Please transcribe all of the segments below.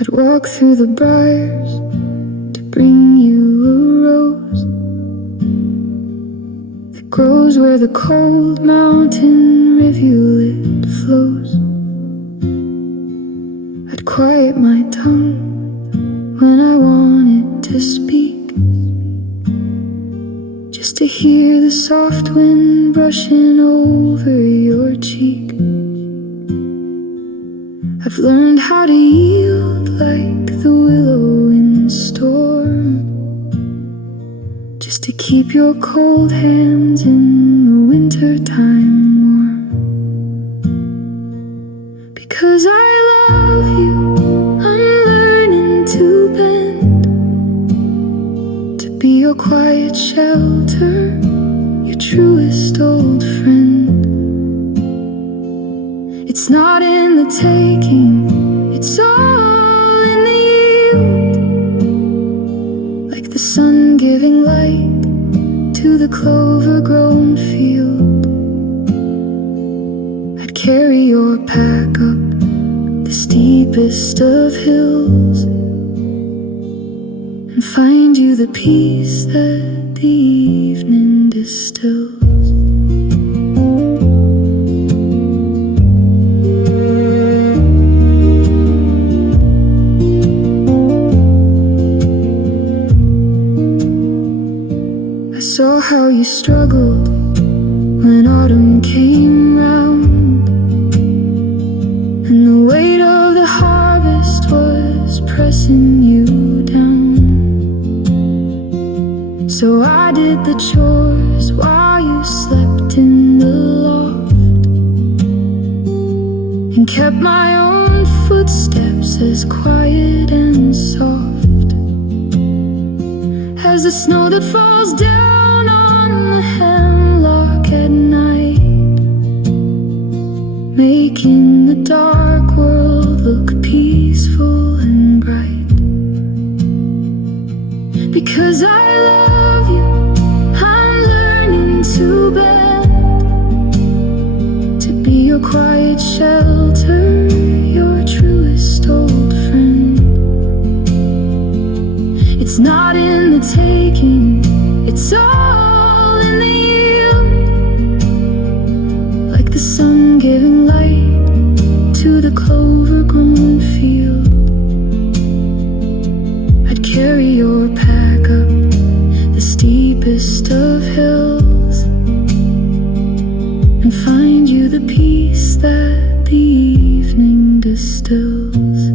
I'd walk through the briars to bring you a rose that grows where the cold mountain rivulet flows. I'd quiet my tongue when I wanted to speak, just to hear the soft wind brushing over your cheek. I've learned how to yield like the willow in storm, just to keep your cold hands in the winter time warm. Because I love you, I'm learning to bend, to be your quiet shelter, your truest old friend. It's not in the taking, it's all in the yield, like the sun giving light to the clover-grown field. I'd carry your pack up the steepest of hills and find you the peace that the evening distills. I saw how you struggled when autumn came round, and the weight of the harvest was pressing you down. So I did the chores while you slept in the loft, and kept my own footsteps as quiet and soft as the snow that falls down on the hemlock at night, making the dark world look peaceful and bright. Because I love you, I'm learning to bend, to be your quiet shelter, your truest old friend. It's not in the taking, it's all in the yield, like the sun giving light to the clover-grown field. I'd carry your pack up the steepest of hills and find you the peace that the evening distills.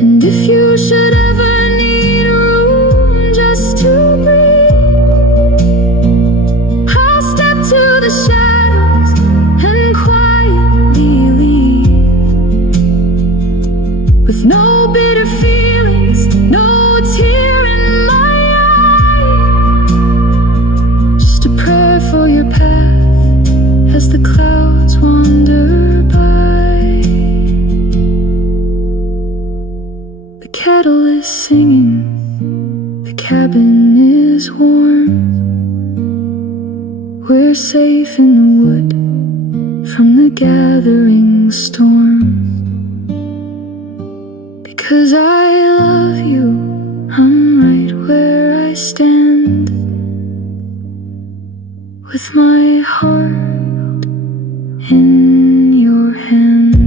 And if you should ever need room just to breathe, I'll step to the shadows and quietly leave, with no bitter feelings, no tear in my eye, just a prayer for your path as the clouds wander by. The kettle is singing, the cabin is warm, we're safe in the wood from the gathering storm. Because I love you, I'm right where I stand, with my heart in your hand.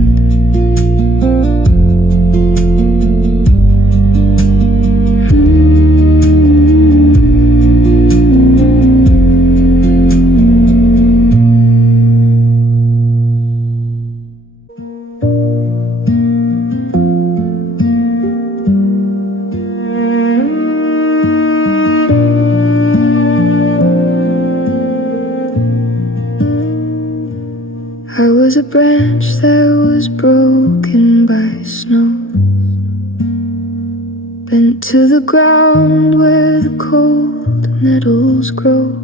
I was a branch that was broken by snow, bent to the ground where the cold nettles grow.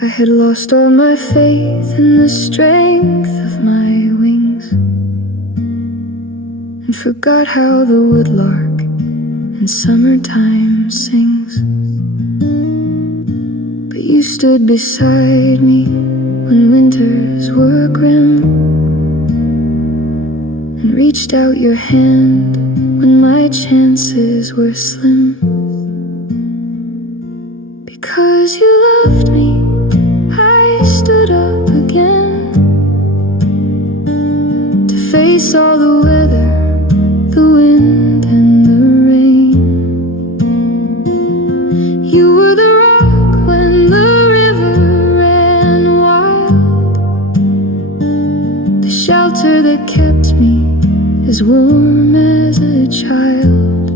I had lost all my faith in the strength of my wings, and forgot how the woodlark in summertime sings. But you stood beside me when winters were grim, and reached out your hand when my chances were slim. Because you loved me, I stood up again to face all the weather, the wind and the rain. You were the rock when the river ran wild, the shelter that kept me as warm as a child.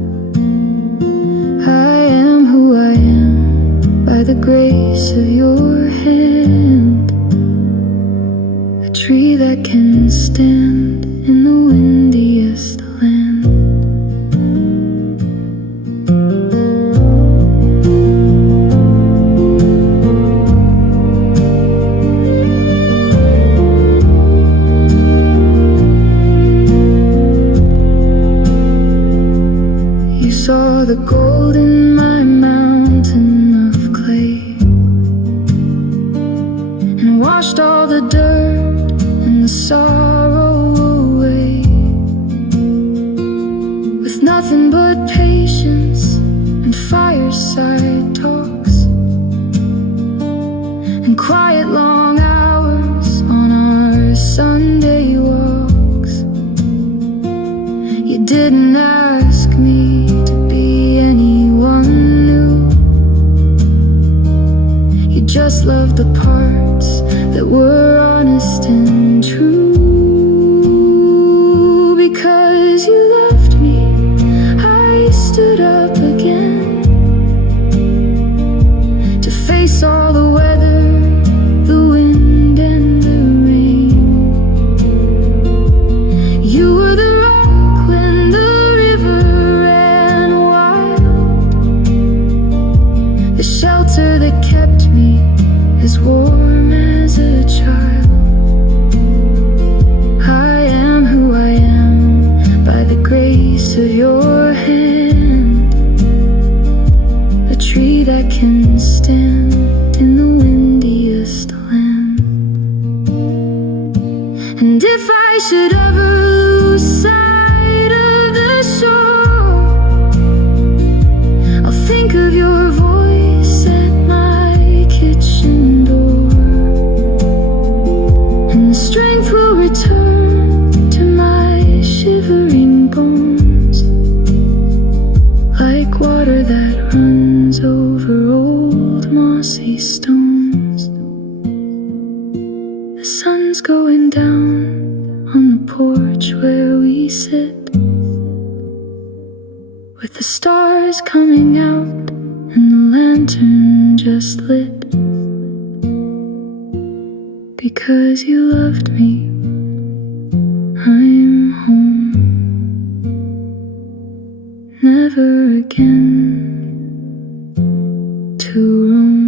I am who I am by the grace of your hand, a tree that can stand in the windiest land. You saw the gold in my mountain of clay and washed all the dirt and the sorrow away, with nothing but patience and fireside talks and quiet long hours on our Sunday walks. You didn't ask me to be anyone new, you just loved the parts that were honest and true. Because you loved me, I stood up again to face all the weather, the wind and the rain. You were the rock when the river ran wild, the shelter that kept me as warm as a child. I am who I am by the grace of your hand, a tree that can stand in the windiest land. And if I should ever lose sight of the shore, I'll think of your voice at my kitchen door, and the strength will return to my shivering bones, like water that runs over old mossy stones. The sun's going down on the porch where we sit, with the stars coming out and the lantern just lit. Because you loved me, I'm home, never again to roam.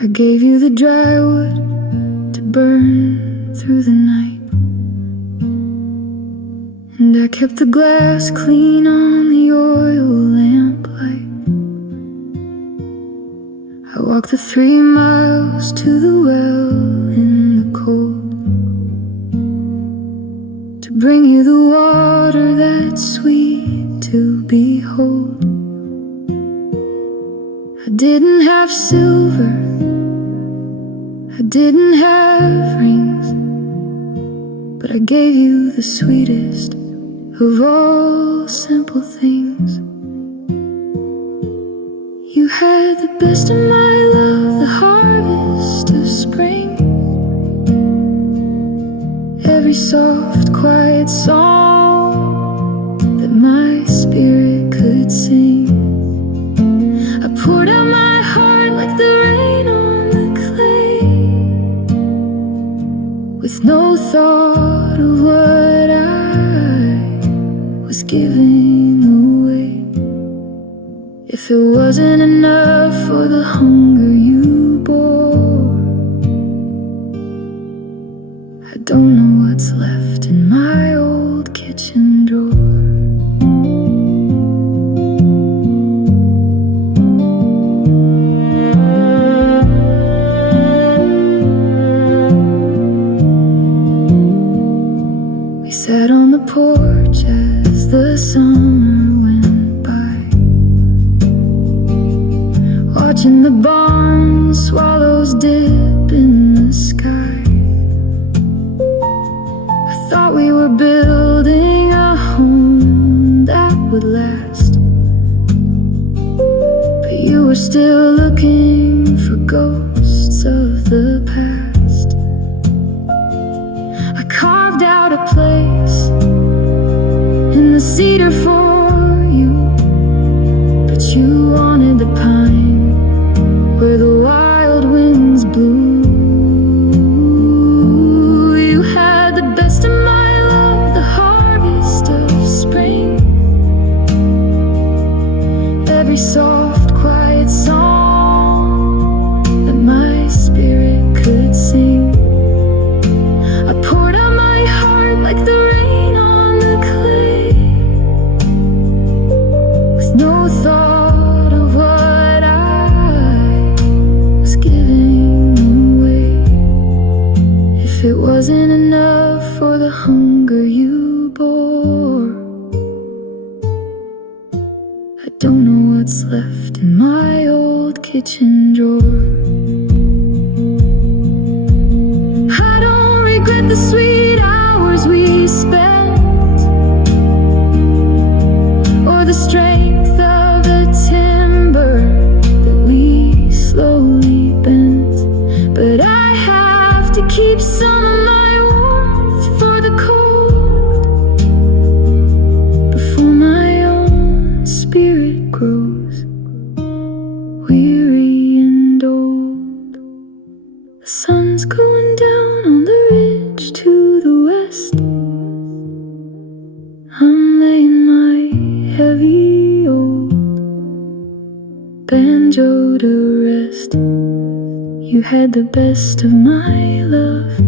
I gave you the dry wood to burn through the night, and I kept the glass clean on the oil lamp light. I walked the 3 miles to the well in the cold to bring you the water that's sweet to behold. I didn't have silver, I didn't have rings, but I gave you the sweetest of all simple things. You had the best of my love, the harvest of spring, every soft, quiet song that my spirit could sing. I poured out my heart like the rain on the clay, with no thought of what I was giving away. If it wasn't enough for the hunger you bore, I don't know what's left in my old kitchen drawer. We sat on the porch as the summer went by, watching the barn swallows dip in the sky. I thought we were building a home that would last, but you were still looking for ghosts of the past. I carved out a place in the cedar for you, but you wanted the pine where the wild winds blew. You had the best of my love, the harvest of spring, every soft, quiet song that my spirit could sing. I poured out my heart like the rain on the clay, with no thought of what I was giving away. If it wasn't enough for the hunger you bore, I don't know what's left in my old kitchen drawer. I don't regret the sweet hours we spent, or the strength of the timber that we slowly bent. But I have to keep some of my warmth for the cold, before my own spirit grows weary and old. The sun's going down on the ridge to the west. I'm laying my heavy old banjo to rest. You had the best of my love,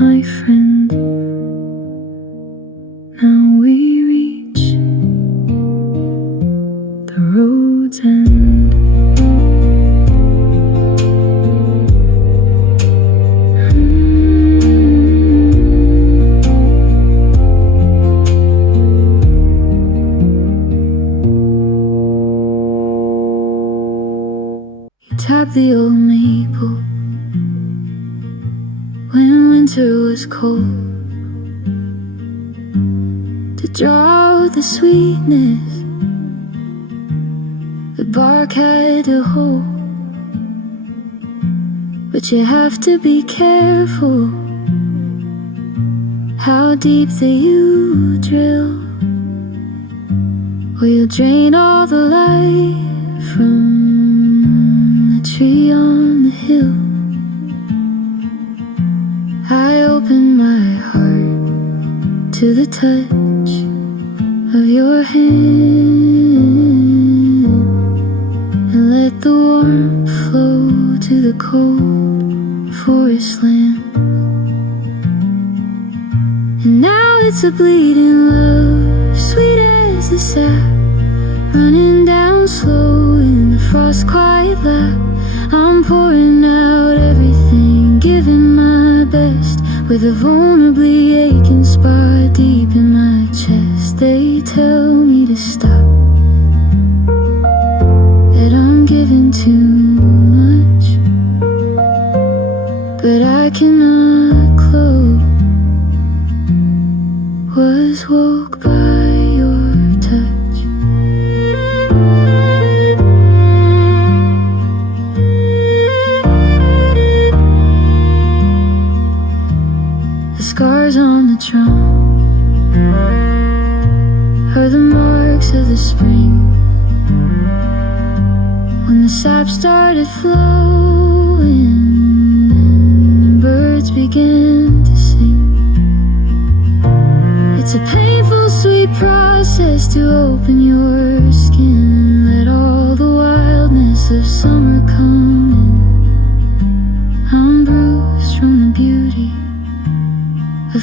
my friend. Now we reach the road's end. Tap the old maple when winter was cold, to draw out the sweetness the bark had to hold. But you have to be careful how deep that you drill, or you'll drain all the light from tree on the hill. I open my heart to the touch of your hand, and let the warmth flow to the cold forest land. And now it's a bleeding love, sweet as the sap, running down slow in the frost quiet lap. I'm pouring out everything, giving my best, with a vulnerably aching spot deep in my chest. They tell me to stop, that I'm giving too much, but I cannot close. Was woke by your touch. Scars on the drum are the marks of the spring, when the sap started flowing and birds began to sing. It's a painful, sweet process to open your skin and let all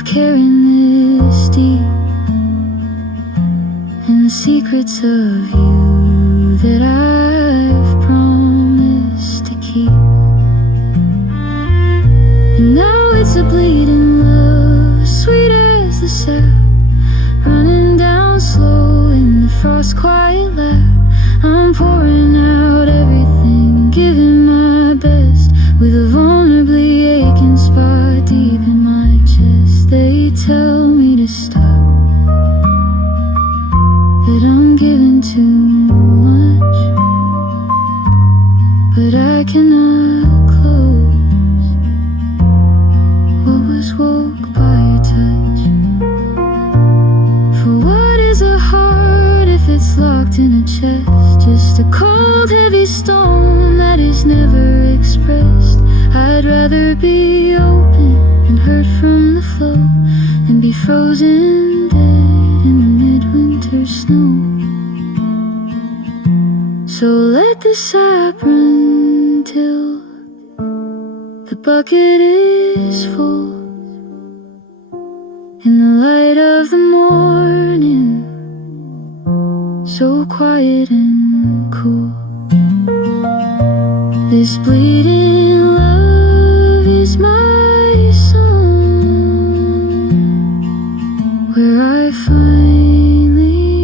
of caring this deep, and the secrets of you that I've promised to keep. And now it's a bleeding love, sweet as the sap, running down slow in the frost quiet lap. I'm pouring out everything, giving my best, with a vulnerably aching spot deep in my chest. They tell me to stop, that I'm giving too much, but I cannot close what was woke by your touch. For what is a heart if it's locked in a chest? Just a cold heavy stone that is never expressed. I'd rather be open and hurt from the flow than be frozen dead in the midwinter snow. So let the sap run till the bucket is full. In the light of the morning, so quiet and cool, this bleeding love is my song, where I finally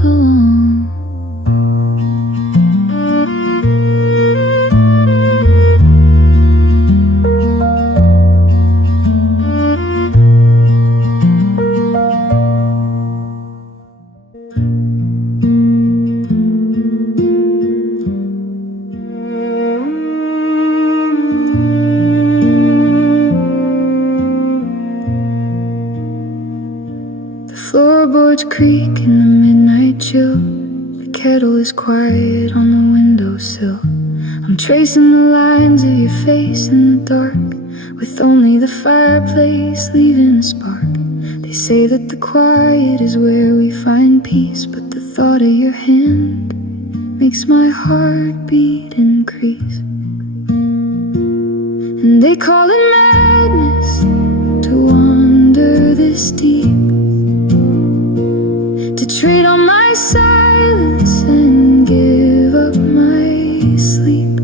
belong. Floorboards creak in the midnight chill. The kettle is quiet on the windowsill. I'm tracing the lines of your face in the dark, with only the fireplace leaving a spark. They say that the quiet is where we find peace, but the thought of your hand makes my heartbeat increase. And they call it madness to wander this deep, trade on my silence and give up my sleep.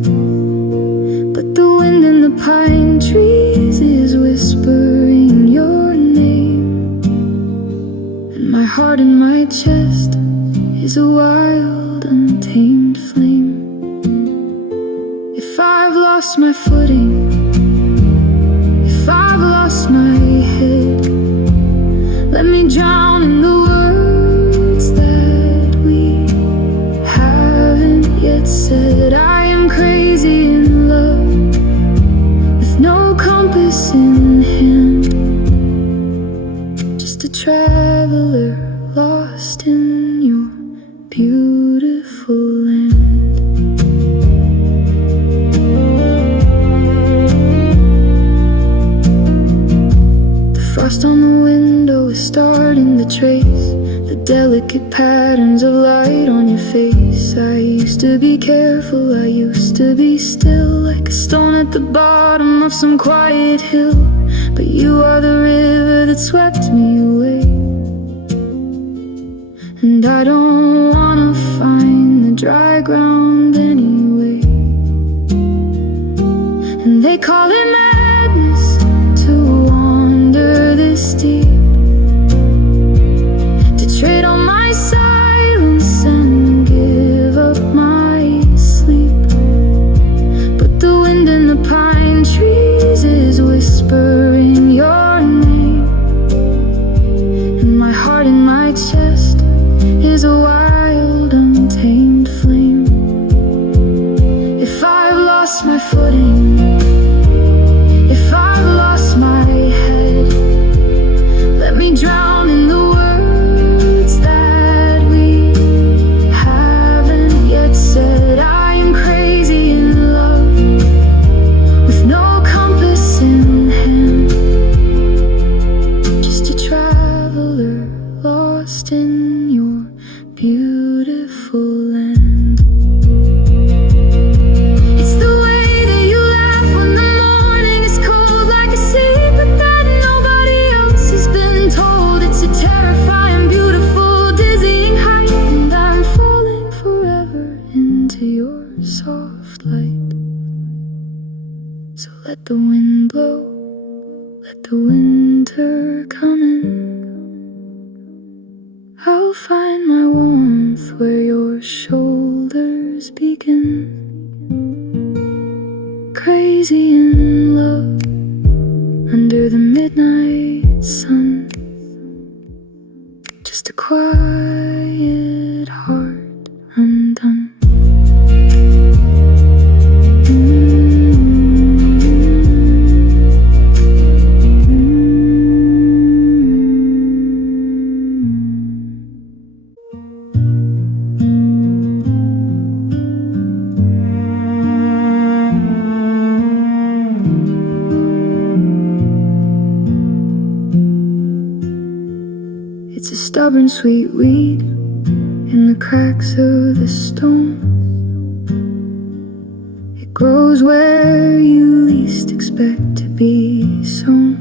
But the wind in the pine trees is whispering your name, and my heart in my chest is a wild, untamed flame. If I've lost my footing, if I've lost my head, let me drown in the said. I am crazy in love, with no compass in hand, just a traveler lost in your beautiful land. The frost on the window is starting to trace the delicate patterns of light on your face. I used to be careful, I used to be still, like a stone at the bottom of some quiet hill. But you are the river that swept me away, and I don't wanna find the dry ground anyway. And they call it madness to wander this deep, to trade on my silence and give up my sleep. But the wind in the pine trees is whispering your name, and my heart in my chest is a wild, untamed flame. If I've lost my footing, if I've lost my head, let me drown in the words that we haven't yet said. I am crazy in love, with no compass in hand, just a traveler lost in your beauty. let the wind blow, let the winter come in. I'll find my warmth where your shoulders begin. Crazy in love under the midnight sun, just a quiet heart undone. It's a stubborn sweet weed in the cracks of the stone. It grows where you least expect to be sown.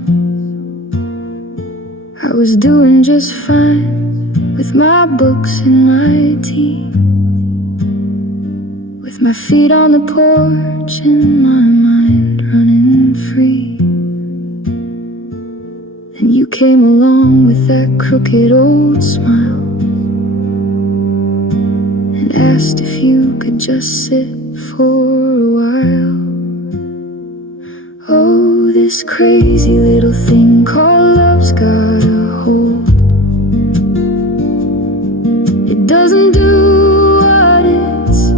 I was doing just fine with my books and my tea, with my feet on the porch and my mind running free. Then you came along with that crooked old smile and asked if you could just sit for a while. Oh, this crazy little thing called love's got a hold. It doesn't do what it's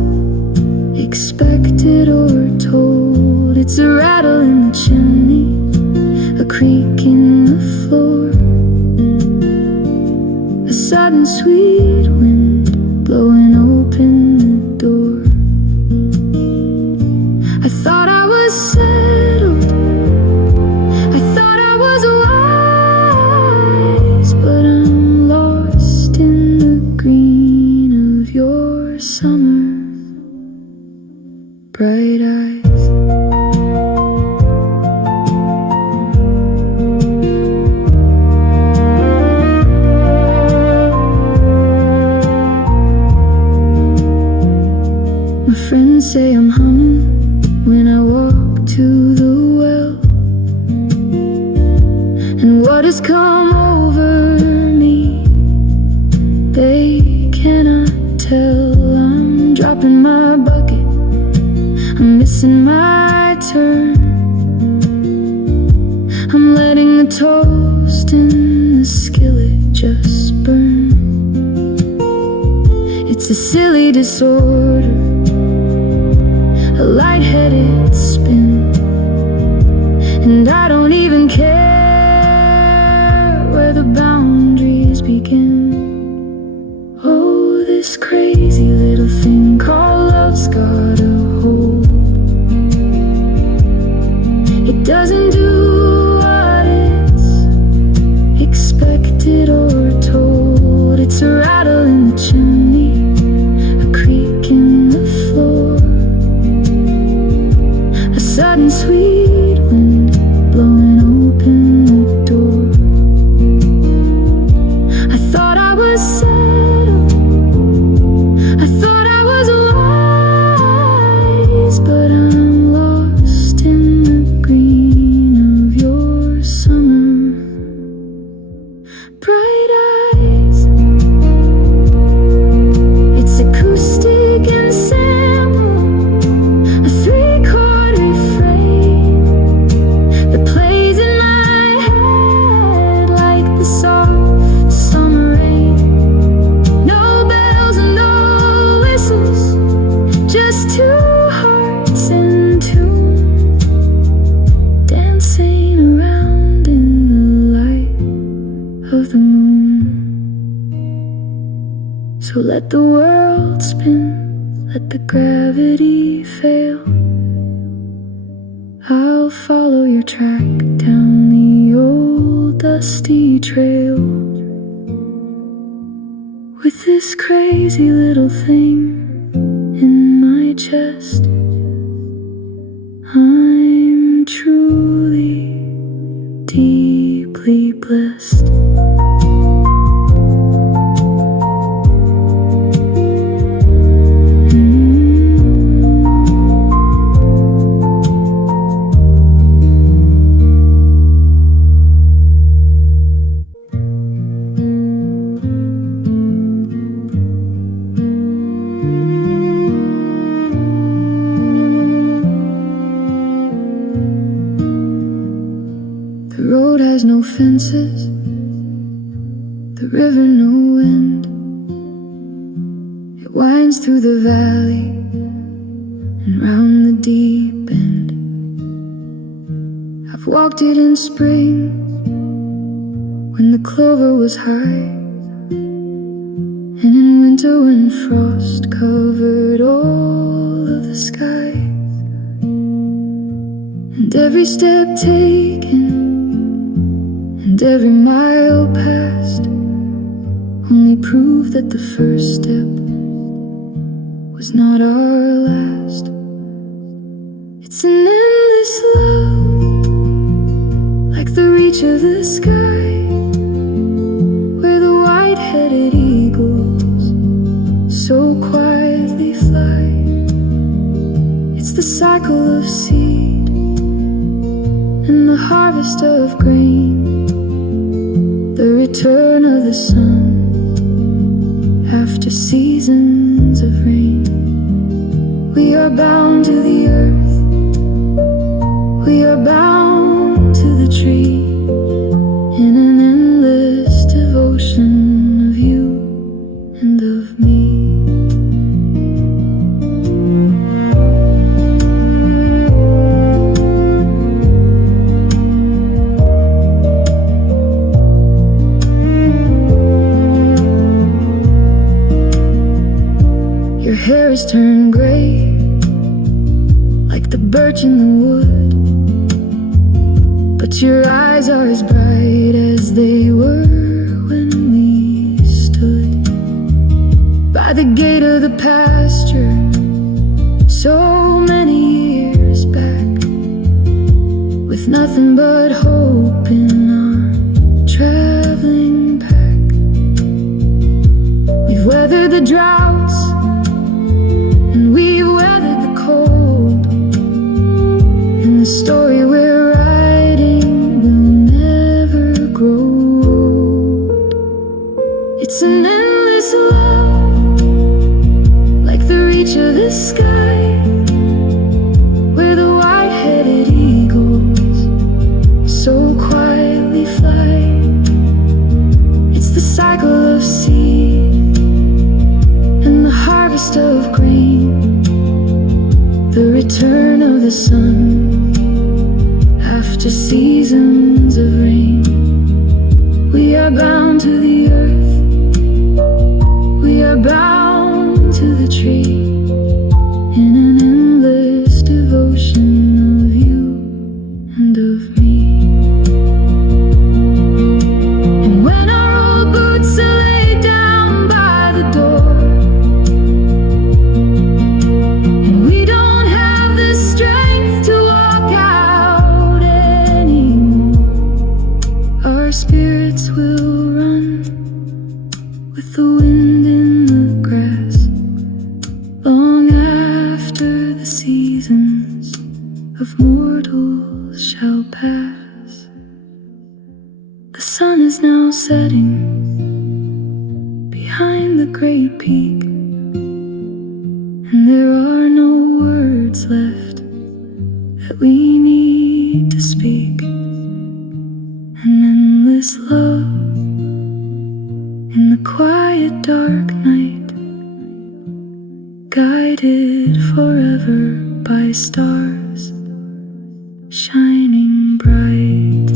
expected or told. It's a rattle in the chimney, a creak in the floor, a sudden sweet wind blowing open the door. I thought I was settled, I thought I was wise, but I'm lost in the green of your summer bright eyes. Friends say I'm humming when I walk to the well, and what has come over me they cannot tell. I'm dropping my bucket, I'm missing my turn, I'm letting the toast in the skillet just burn. It's a silly disorder, a lightheaded spin, and I don't even care where the boundaries begin. Oh, this crazy little thing called love's got a hold. It doesn't do what it's expected or told. It's a rattle in the chimney, a creak in the floor, a sudden sweet wind blowing open the door. I thought I was settled, I thought I was wise, but I'm lost in the green of your summer bright eyes. It's acoustic and sample, a 3/4 frame that plays in my head like the soft summer rain. No bells and no whistles, just two hearts in tune, dancing around in the light of the moon. So let the world spin, let the gravity fail. I'll follow your track down the old dusty trail, with this crazy little thing in my chest. I'm truly deeply blessed. roses, the river no wind. It winds through the valley and round the deep end. I've walked it in spring when the clover was high, and in winter when frost covered all of the sky. And every step taken and every mile passed only proved that the first step was not our last. It's an endless love, like the reach of the sky, where the white-headed eagles so quietly fly. It's the cycle of seed and the harvest of grain, the return of the sun after seasons of rain. We are bound to the earth, we are bound to the tree, in an endless devotion of you and of me. Your hair has turned gray, like the birch in the wood, but your eyes are as bright as they were when we stood by the gate of the pasture so many years back, with nothing but hope in our traveling pack. We've weathered the droughts and we weathered the cold, and the story we're writing will never grow old. It's an endless love, like the reach of the sky, where the white-headed eagles so quietly fly. It's the cycle of seed and the harvest of grain, the return of the sun after seasons of rain. We are bound to the earth, we are bound to the tree, in an endless devotion of you and of me. And when our old boots are laid down by the door, and we don't have the strength to walk out anymore, our spirits will run with the wind in the grass, long after the seasons of mortals shall pass. The sun is now setting behind the great peak, and there are no words left that we need to speak. An endless love in the quiet dark night, guided forever by stars shining bright.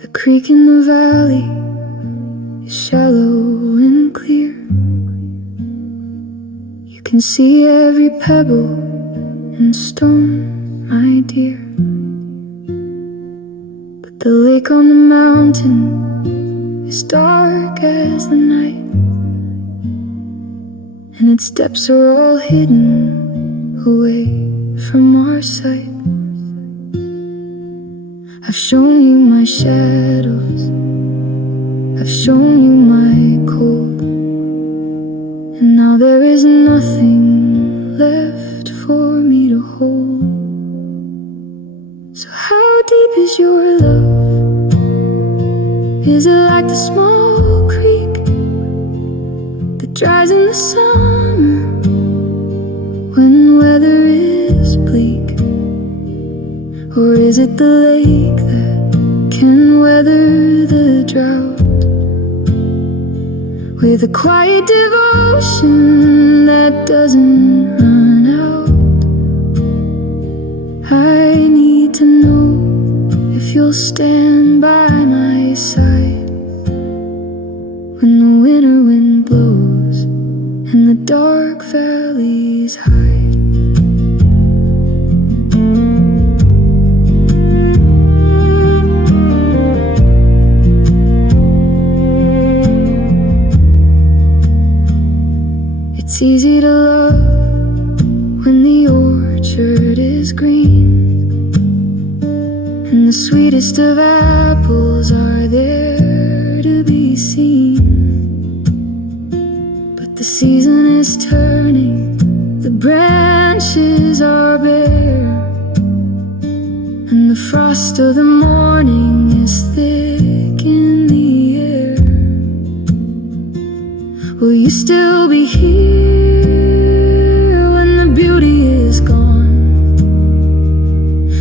The creek in the valley is shallow and clear. You can see every pebble and stone, my dear. But the lake on the mountain is dark as the night, and its depths are all hidden away from our sight. I've shown you my shadows, I've shown you my cold, and now there is nothing left for me to hold. So how deep is your love? It dries in the summer when weather is bleak. Or is it the lake that can weather the drought? With a quiet devotion that doesn't run out. I need to know if you'll stand by my side when the winter wind blows and the dark valleys hide. It's easy to love when the orchard is green and the sweetest of apples are there to be seen. But the season is turning, the branches are bare, and the frost of the morning is thick in the air. Will you still be here when the beauty is gone,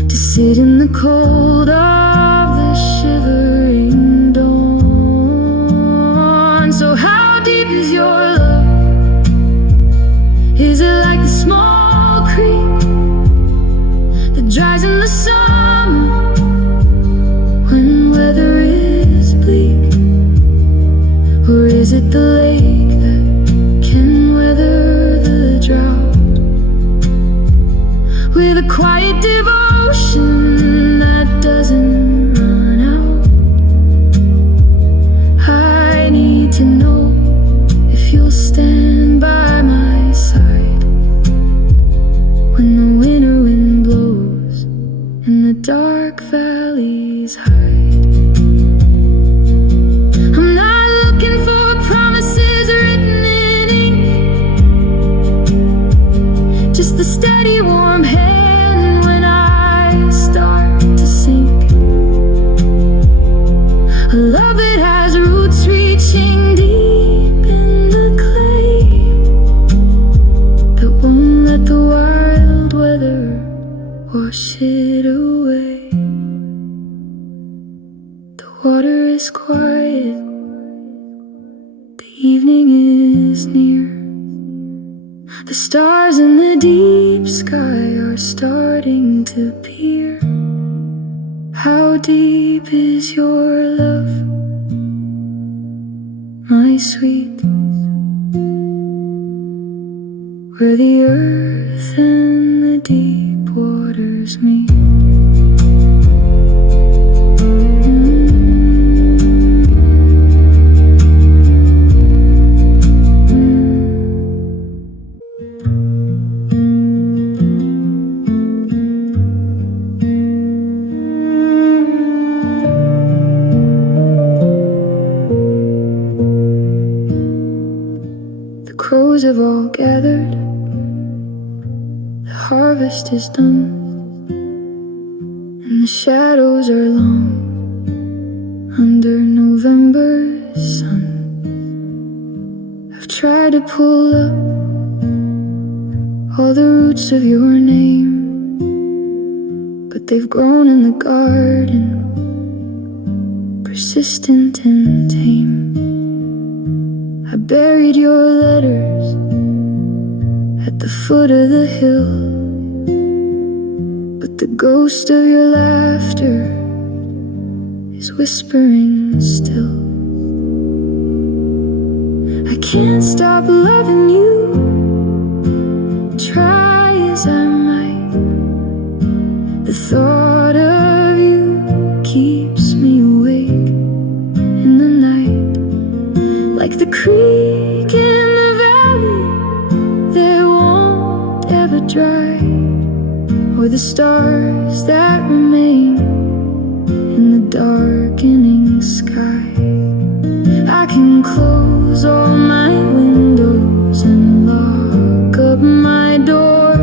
to sit in the cold of the shivering dawn? So how deep is your love? Is it like the small creek that dries in the summer when weather is bleak? Or is it the lake that can weather the drought? With a quiet devotion that doesn't run out. I need to know if you'll stand by my side when the winter wind blows and the dark valleys hide. I'm not looking for promises written in ink, just the steady warm hand when I start to sink. A love that has roots reaching deep in the clay, that won't let the wild weather wash it away. The water is quiet, the evening is near. The stars in the deep sky are starting to peer. How deep is your love, my sweet? Where the earth and the deep waters meet. The crows have all gathered, the harvest is done, and the shadows are long under November's sun. I've tried to pull up all the roots of your name, but they've grown in the garden, persistent and tame. I buried your letters at the foot of the hill, but the ghost of your laughter is whispering still. I can't stop loving you, try as I might. The thought of you keeps me awake in the night, like the creek in the valley that won't ever dry, or the stars that remain in the darkening sky. I can close all my windows and lock up my door,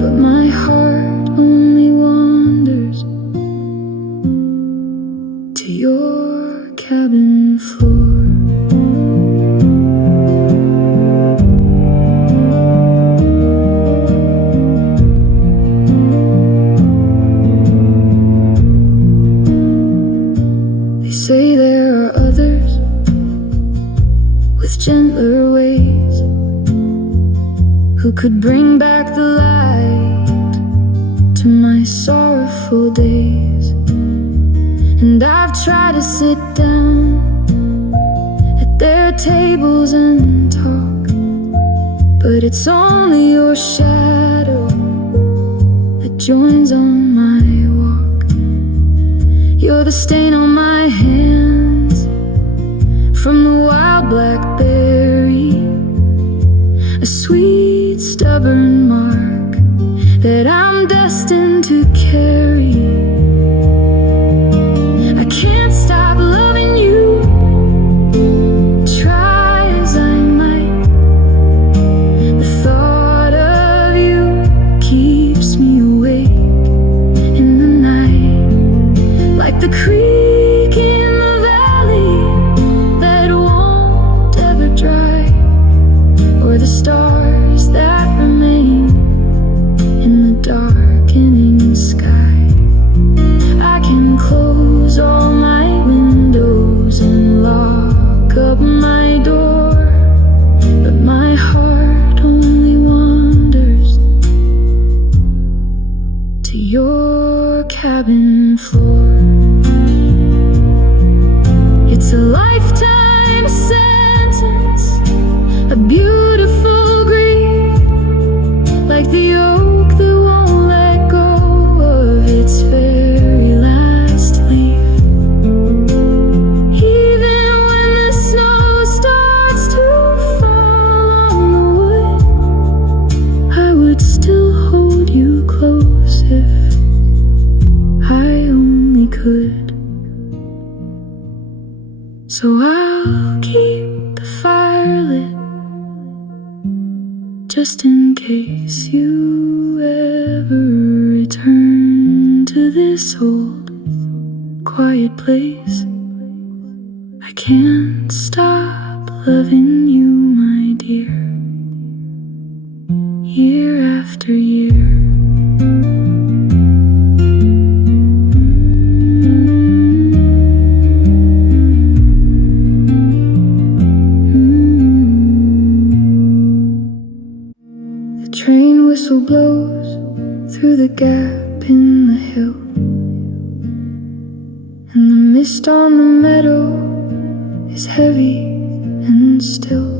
but my heart only wanders to your cabin floor. with gentler ways, who could bring back the light to my sorrowful days. And I've tried to sit down at their tables and talk, but it's only your shadow that joins on my walk. You're the stain on my hands from the wild blackberry, a sweet stubborn mark that I'm destined to carry. I can't stop loving you, try as I might. The thought of you keeps me awake in the night, like the creek in the valley that won't ever dry, or the stars that remain in the darkening sky. I can close all my windows and lock up my door, but my heart only wanders to your cabin floor. It's a lifetime sentence, a beautiful grief, like the oak that won't let go of its very last leaf. Even when the snow starts to fall on the wood, I would still hold you close if I only could. So I'll keep the fire lit, just in case you ever return to this old quiet place. I can't stop loving you, my dear, year after year. The train whistle blows through the gap in the hill, and the mist on the meadow is heavy and still.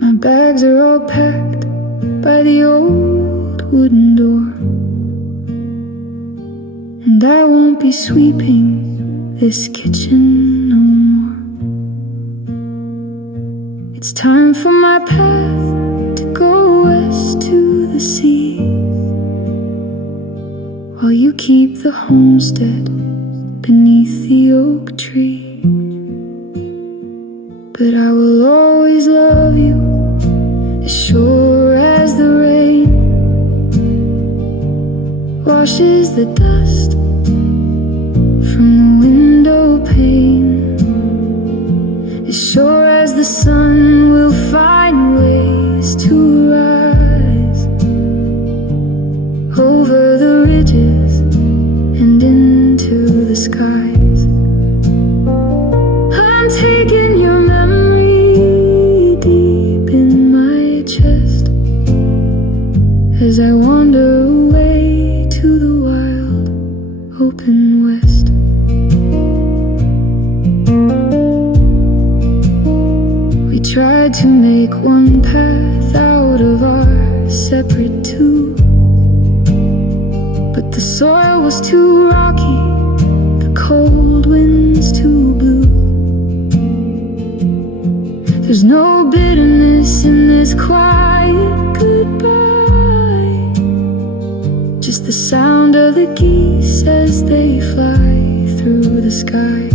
My bags are all packed by the old wooden door, and I won't be sweeping this kitchen no more. It's time for my path to go west to the sea, while you keep the homestead beneath the oak tree. But I will always love you, as sure as the rain washes the dust from the window pane, as sure as the sun will find ways to rise over the ridges and into the skies. I'm taking your memory deep in my chest as I wander away to the wild open west. We tried to make one path out of our separate two, but the soil was too rocky, the cold winds too blue. There's no bitterness in this quiet goodbye, just the sound of the geese as they fly through the sky.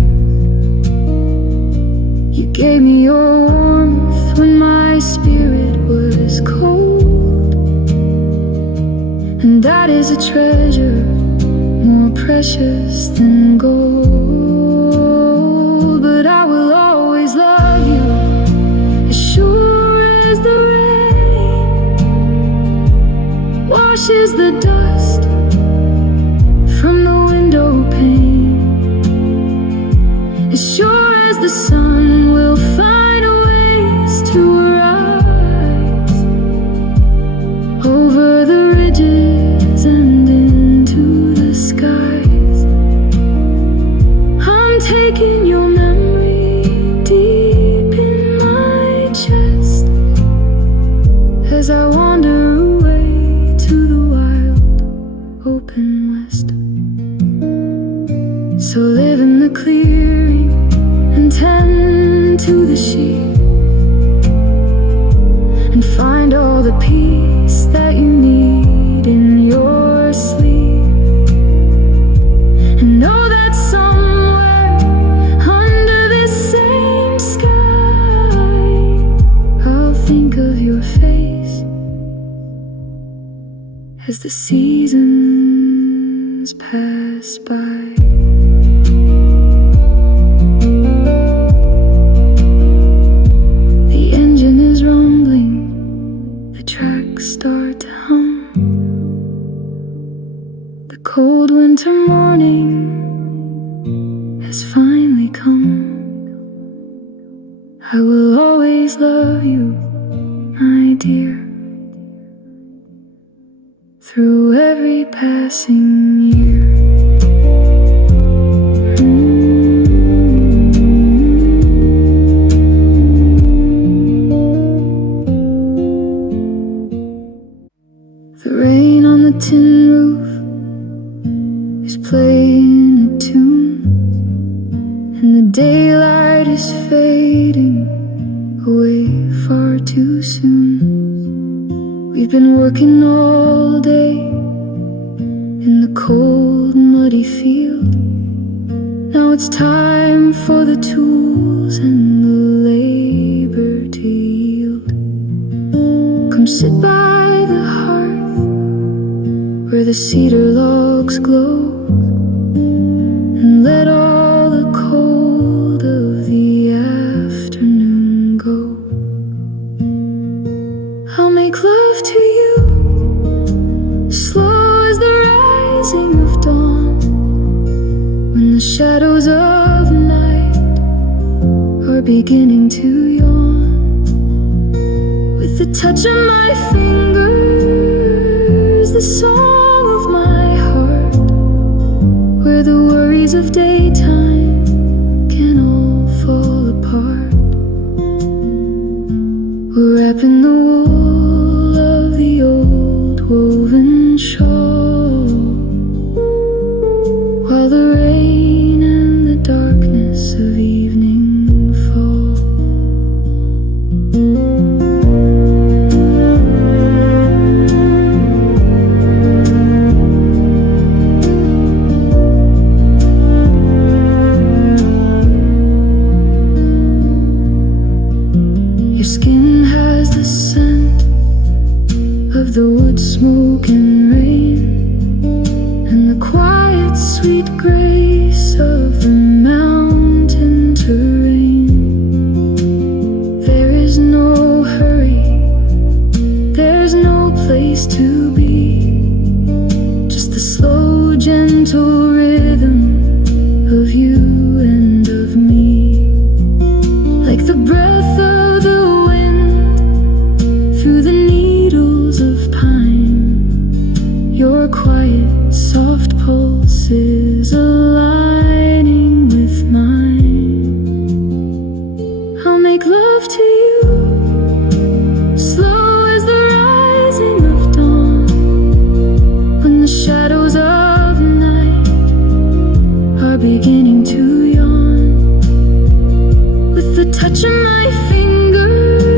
You gave me your warmth when my spirit was cold, and that is a treasure more precious than gold. But I will always love you, as sure as the rain washes the dust from the window pane, as sure as the sun will find to the sheet and find all the peace that you need in your sleep. And know that somewhere under this same sky, I'll think of your face as the seasons pass by. Start to hum. The cold winter morning has finally come. I will always love you, my dear, through every passing year. The rain on the tin roof is playing a tune, and the daylight is fading away far too soon. We've been working all day in the cold, muddy field. Now it's time for the tools and the labor to yield. Come sit by the hearth where the cedar logs glow, and let all the cold of the afternoon go. I'll make love to you, slow as the rising of dawn, when the shadows of night are beginning to yawn. With the touch of my fingers, the song of my heart, where the worries of daytime can all fall apart. We're wrapping the wool of the old woven shawl, while the rain and the darkness of evening fall. Your skin has the scent of the wood smoke and rain, and the quiet sweet grace of the mountain terrain. There is no hurry, there's no place to be, just the slow, gentle rhythm of you and of me. Like the breath of the wind through the needles of pine, your quiet, soft pulses aligning with mine. I'll make love to you, slow as the rising of dawn, when the shadows of night are beginning to yawn. With the touch of my fingers,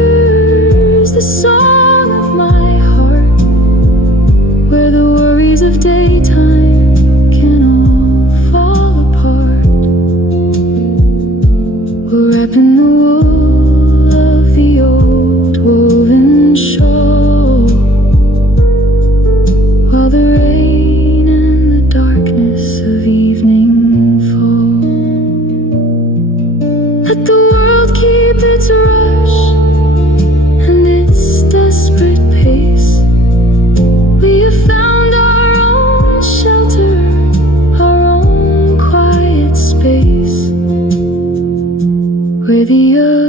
the song of my heart, where the worries of daytime can all fall apart. We're wrapping the wool of the old woven shawl, while the rain and the darkness of evening fall. Let the world keep its rush and its desperate pace. We have found our own shelter, our own quiet space, where the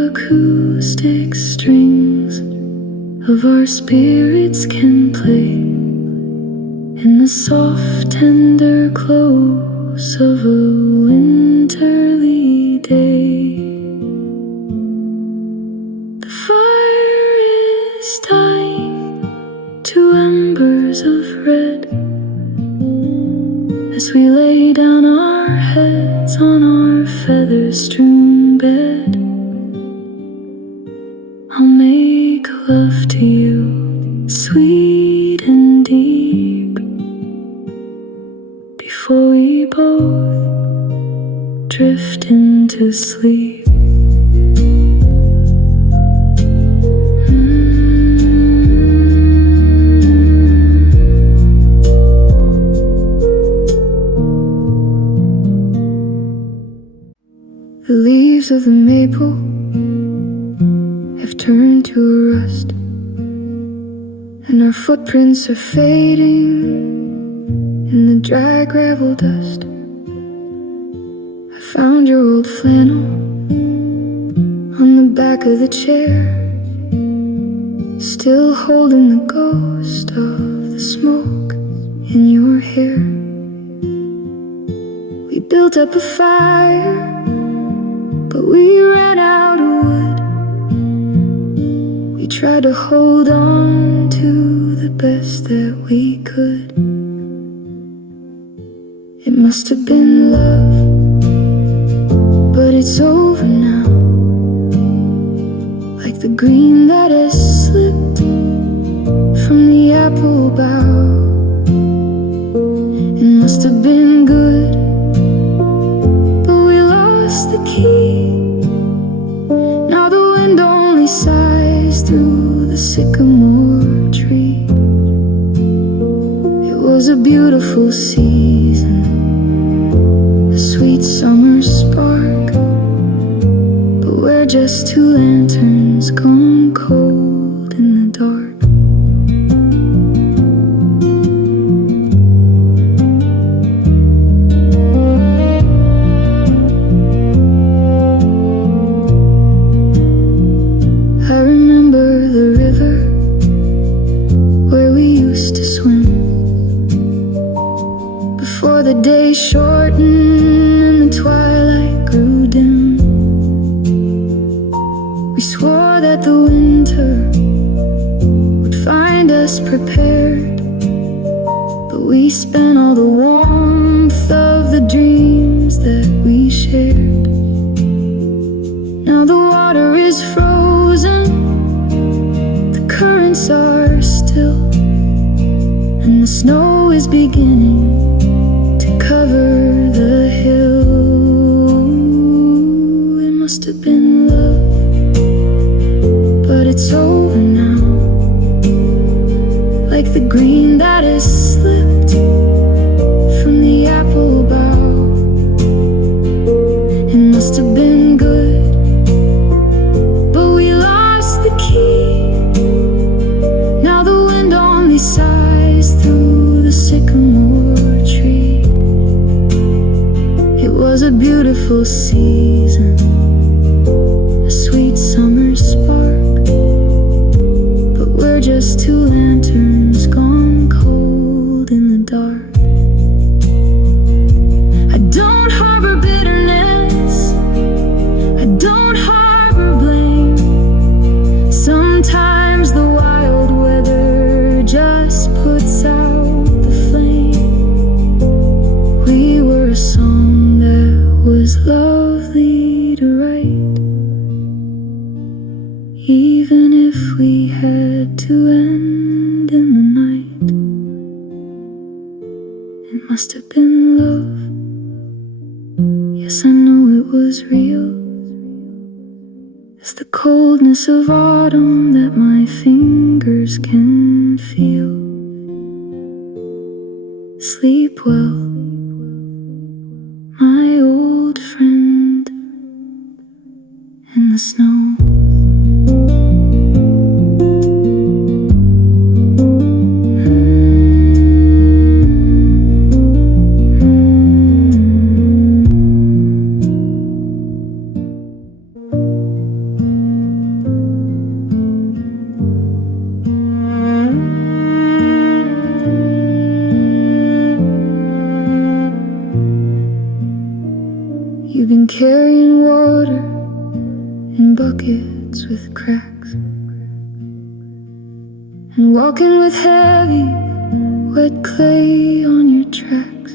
acoustic strings of our spirits can play in the soft, tender close of a winterly day. The fire is dying to embers of red as we lay down our heads on our feather-strewn bed. love to you, sweet and deep, before we both drift into sleep. The leaves of the maple have turned to rust, and our footprints are fading in the dry gravel dust. I found your old flannel on the back of the chair, still holding the ghost of the smoke in your hair. We built up a fire, but we ran out of wood. We tried to hold on to the best that we could. It must have been love, but it's over now, like the green that has slipped from the apple bough. It must have been good, but we lost the key. Now the wind only sighs through the sycamore tree. It was a beautiful season, a sweet summer spark, but we're just two lanterns gone cold in the dark. I remember the river where we used to swim, before the day shortened and the twilight grew dim. We swore that the winter would find us prepared, but we spent all the warmth of the dreams that we shared. Now the water is frozen, the currents are still, and the snow is beginning to cover the hill. It must have been love, but it's over now, like the green that has slipped from the apple bough. It must have been good, but we lost the key. Now the wind only sighs through the sycamore tree. It was a beautiful season, a sweet summer spark, but we're just two lanterns gone cold in the dark. I don't harbor bitterness, I don't harbor blame. Sometimes the wild weather just puts out the flame. We were a song that was lovely to write, even if we had to end in the night. It must have been love, yes, I know it was real, as the coldness of autumn that my fingers can feel. Sleep well, my old friend in the snow. You've been carrying water in buckets with cracks, and walking with heavy, wet clay on your tracks.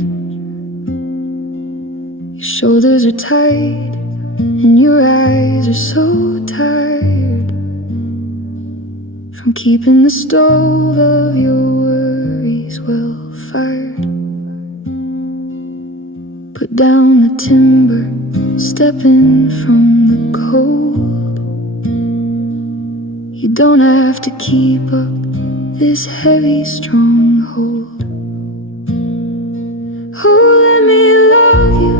Your shoulders are tight and your eyes are so tired. from keeping the stove of your worries well fired. Put down the timber, step in from the cold. You don't have to keep up this heavy stronghold. Oh, let me love you,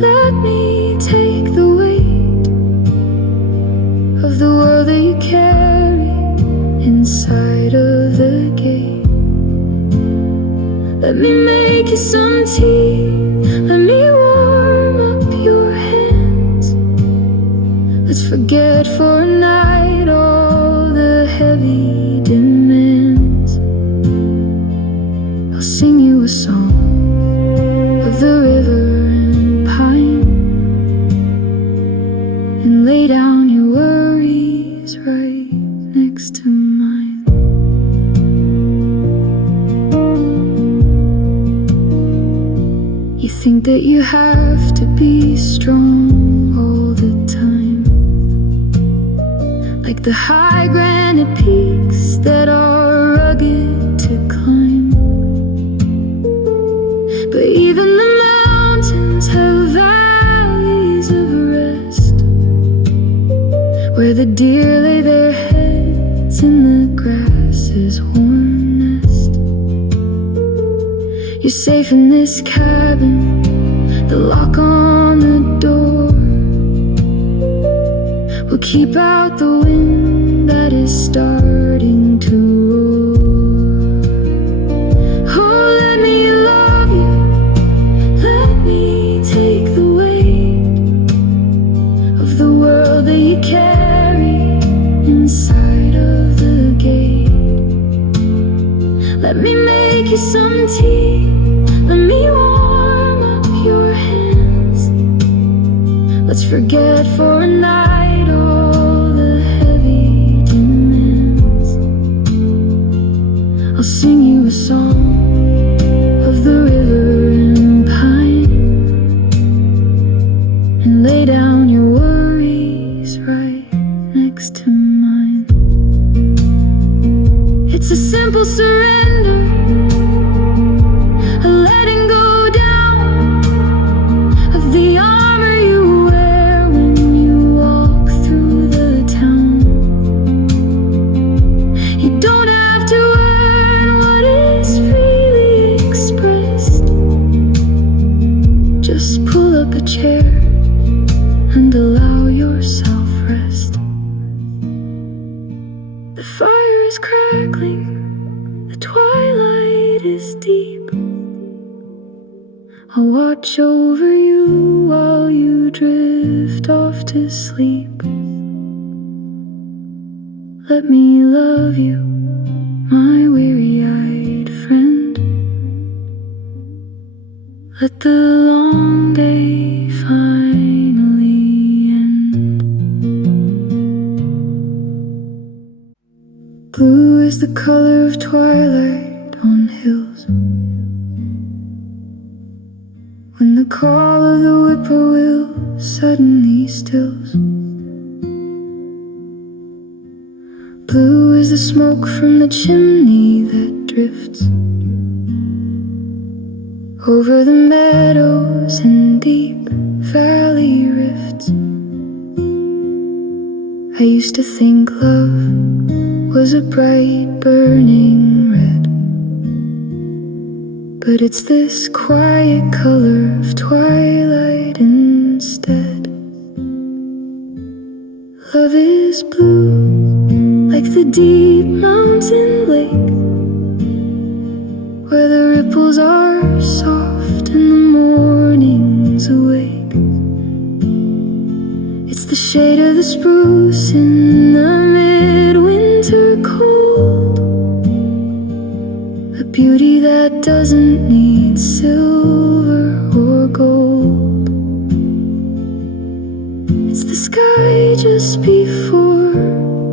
let me take the weight of the world that you carry inside of the gate. Let me make you some tea, let me warm up your hands. Let's forget for a night all the heavy demands. I'll sing you a song of the river and pine, and lay down your worries right next to mine. You think that you have to be strong all the time, like the high granite peaks that are rugged to climb. But even the mountains have valleys of rest, where the deer lay their heads in the grass's warm nest. You're safe in this cabin, the lock on the door will keep out the wind that is starting to roar. Oh, let me love you, let me take the weight of the world that you carry inside of the gate. Let me make you some tea, let me warm up your hands. Let's forget for a night all the heavy demands. I'll sing you a song of the river and pine, and lay down your worries right next to mine. It's a simple surrender, a letting go down of the armor you wear when you walk through the town. You don't have to earn what is freely expressed. Just pull up a chair and allow yourself rest. The fire is crackling, the twilight is deep. I'll watch over you while you drift off to sleep. Let me love you, my weary-eyed friend. Let the long day finally end. Blue is the color of twilight on hills, when the call of the whippoorwill suddenly stills. Blue is the smoke from the chimney that drifts over the meadows and deep valley rifts. I used to think love was a bright burning red, but it's this quiet color of twilight instead. Love is blue, like the deep mountain lake, where the ripples are soft and the morning's awake. It's the shade of the spruce in the midwinter cold, a beauty that doesn't need silver or gold. It's the sky just before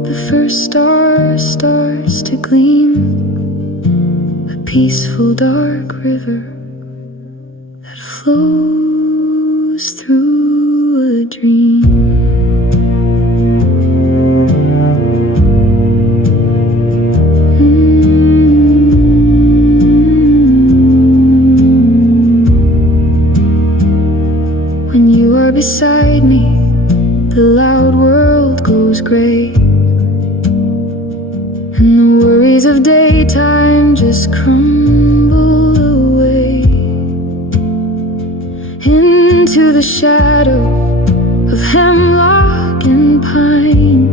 the first star starts to gleam, a peaceful dark river that flows through a dream. becomes gray, and the worries of daytime just crumble away into the shadow of hemlock and pine,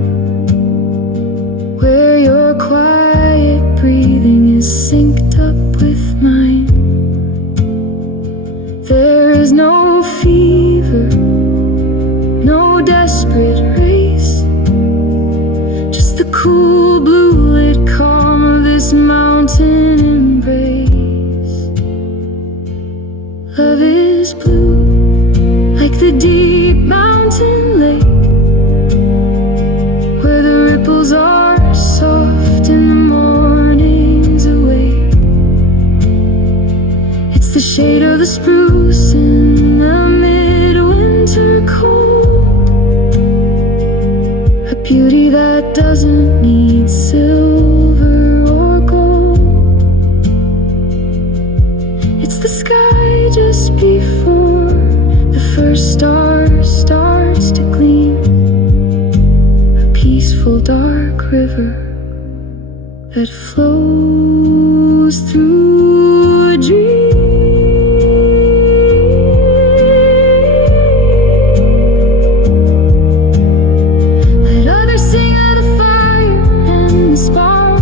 where your quiet breathing is synced up with mine. There is no fever, no desperate race, just the cool blue lit calm of this mountain embrace. Love is blue, like the deep mountain lake, where the ripples are soft and the morning's awake. It's the shade of the spruce in the midwinter cold, a beauty that doesn't need silver or gold. It's the sky just before the first star starts to gleam, a peaceful dark river that flows through a dream. Let others sing of the fire and the spark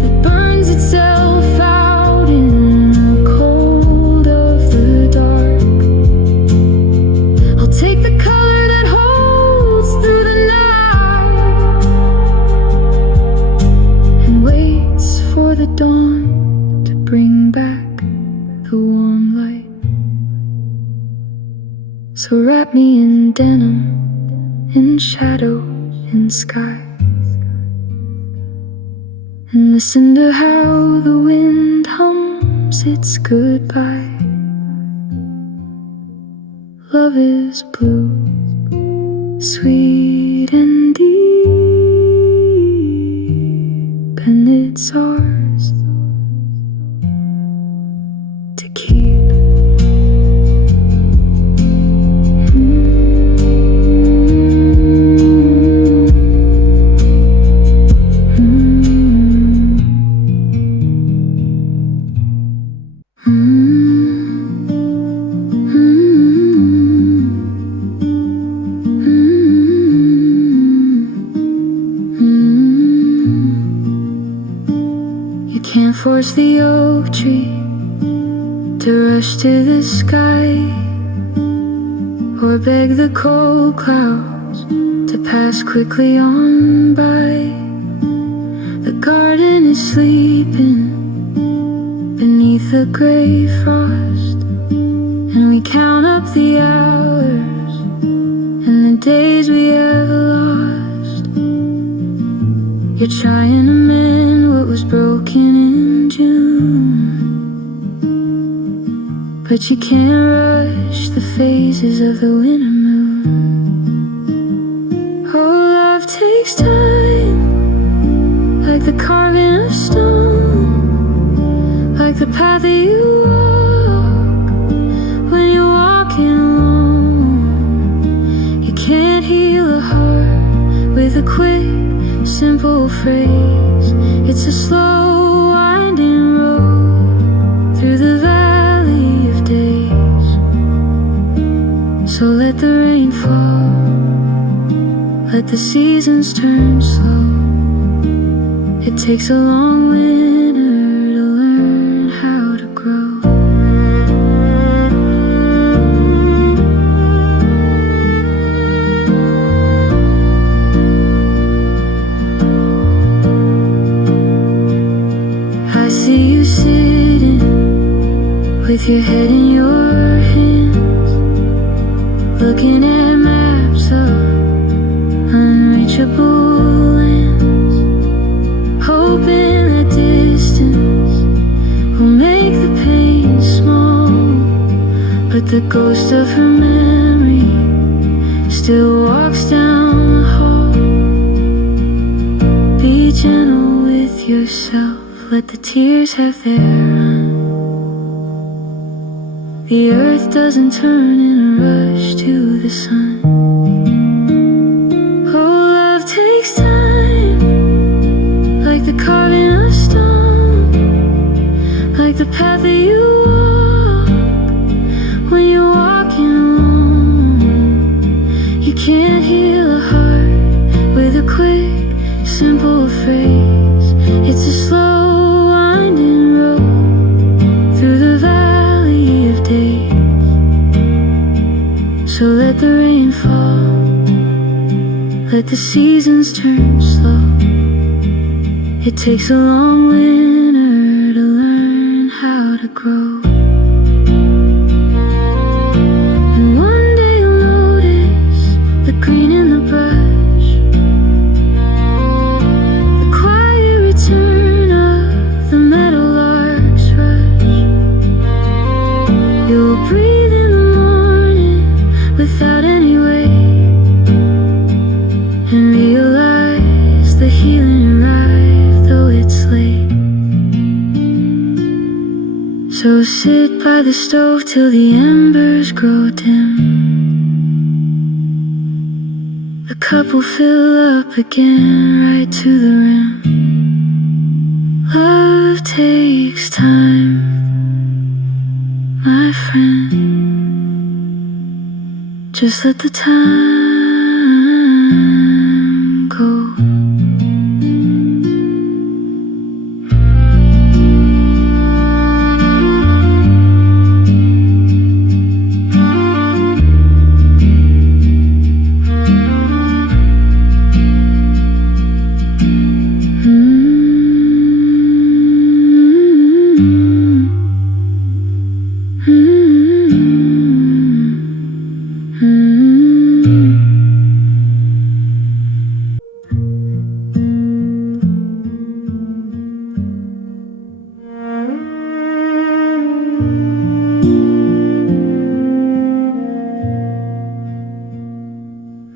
that burns itself out in the cold of the dark. I'll take the color that holds through the night and waits for the dawn to bring back the warm light. So wrap me in denim, in shadow, in sky, and listen to how the wind hums its goodbye. Love is blue, sweet and deep, and it's ours to keep. You can't force the oak tree to rush to the sky, or beg the cold clouds to pass quickly on by. The garden is sleeping beneath the gray frost, and we count up the hours and the days we have lost. You're trying to mend what was broken in June, but you can't rush the phases of the winter moon. Oh, love takes time, like the carving of stone, like the path that you walk when you're walking alone. You can't heal a heart with a quick, simple phrase. It's a slow, winding road through the valley of days. So let the rain fall, let the seasons turn slow. It takes a long winter to learn how to grow. I see you sitting with your head in your hands, looking at maps of unreachable lands, hoping that distance will make the pain small. But the ghost of her memory still walks down the hall. Be gentle with yourself, let the tears have their run. The earth doesn't turn in a rush to the sun. can't heal a heart with a quick, simple phrase. It's a slow, winding road through the valley of days. So let the rain fall, let the seasons turn slow. It takes a long winter to learn how to grow. And one day you'll notice the green in the brush, the quiet return of the meadowlark's rush. You'll breathe in the morning without any weight, and realize the healing arrived though it's late. So sit by the stove till the embers grow dim. The cup will fill up again right to the rim. Love takes time, my friend. Just let the time go.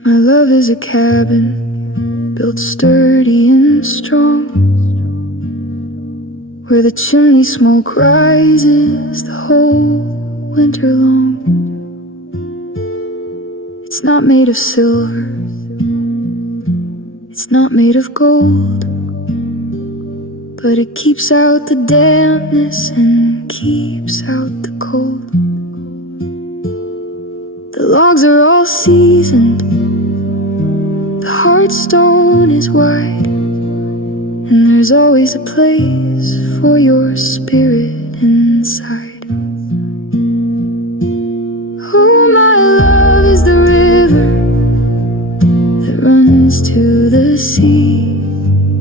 My love is a cabin built sturdy and strong, where the chimney smoke rises the whole winter long. It's not made of silver, it's not made of gold, but it keeps out the dampness and keeps out the cold. The logs are all seasoned, the hearthstone is wide, and there's always a place for your spirit inside. Oh, my love is the river that runs to the sea,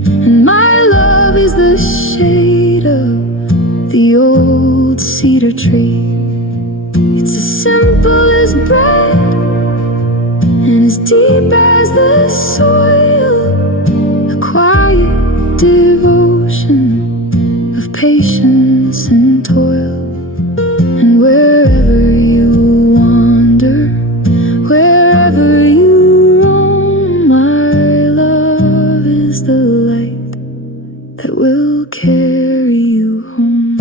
and my love is the shade of the old cedar tree. It's as simple as bread and as deep as the soil, a quiet devotion of patience and toil. And wherever you wander, wherever you roam, my love is the light that will carry you home.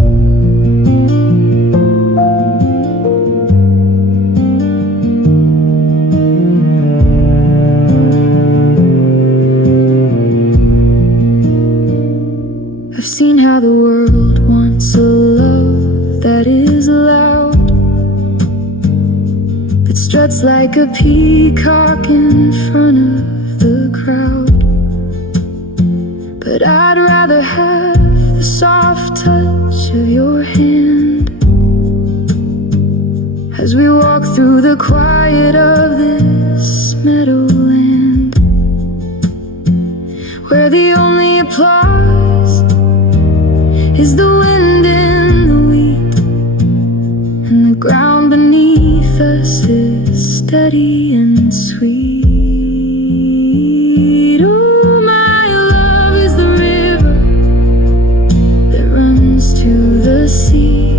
I've seen how the world wants a love that is loud, that struts like a peacock in front of the crowd. But I'd rather have the soft touch of your hand as we walk through the quiet of this meadowland, where the only applause is the wind in the wheat, and the ground beneath us is steady and sweet. Oh, my love is the river that runs to the sea,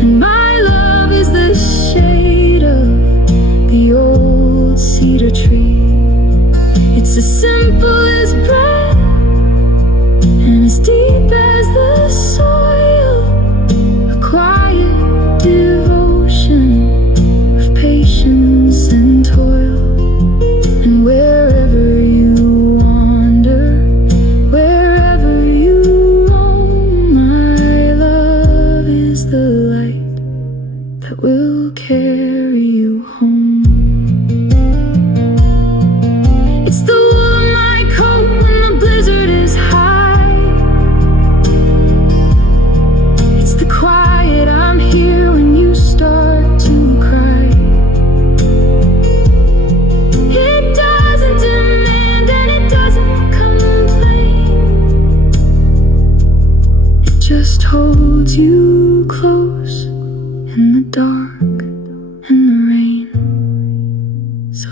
and my love is the shade of the old cedar tree. It's as simple as bread and as deep as the soil, a quiet devotion of patience and toil. And wherever you wander, wherever you roam, my love is the light that will carry you home.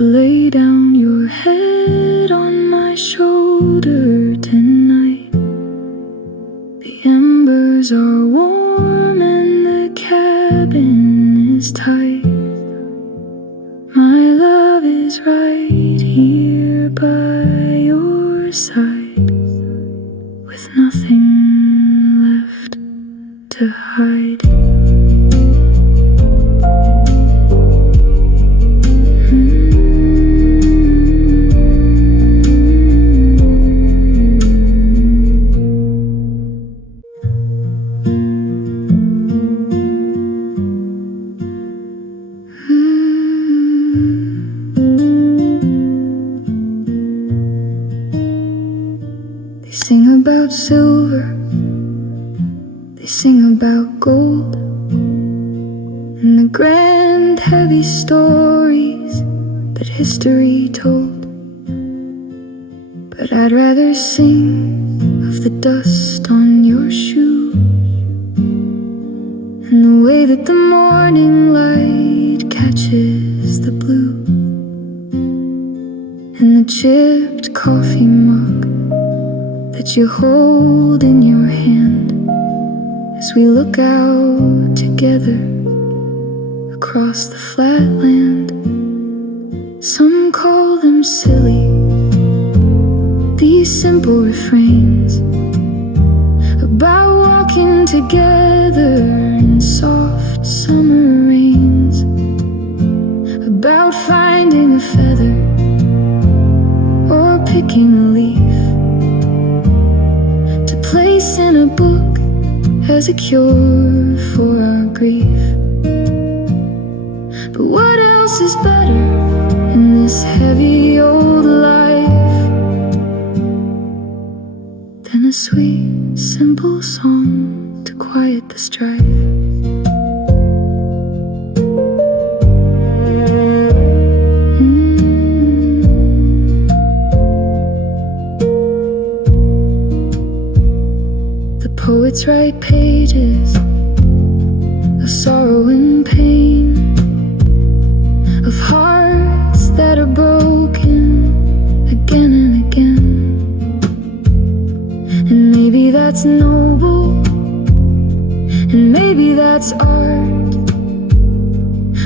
lay down your head on my shoulder tonight. The embers are warm and the cabin is tight. My love is right here by your side, with nothing left to hide. They sing about silver, they sing about gold, and the grand heavy stories that history told. But I'd rather sing of the dust on your shoe, and the way that the morning light catches the blue, and the chipped coffee mug that you hold in your hand as we look out together across the flat land. Some call them silly, these simple refrains about walking together in soft summer rains, about finding a feather or picking a leaf to place in a book as a cure for our grief. But what else is better in this heavy old life than a sweet, simple song to quiet the strife? The poets write pages of sorrow and pain, of hearts that are broken again and again. And maybe that's noble, and maybe that's art,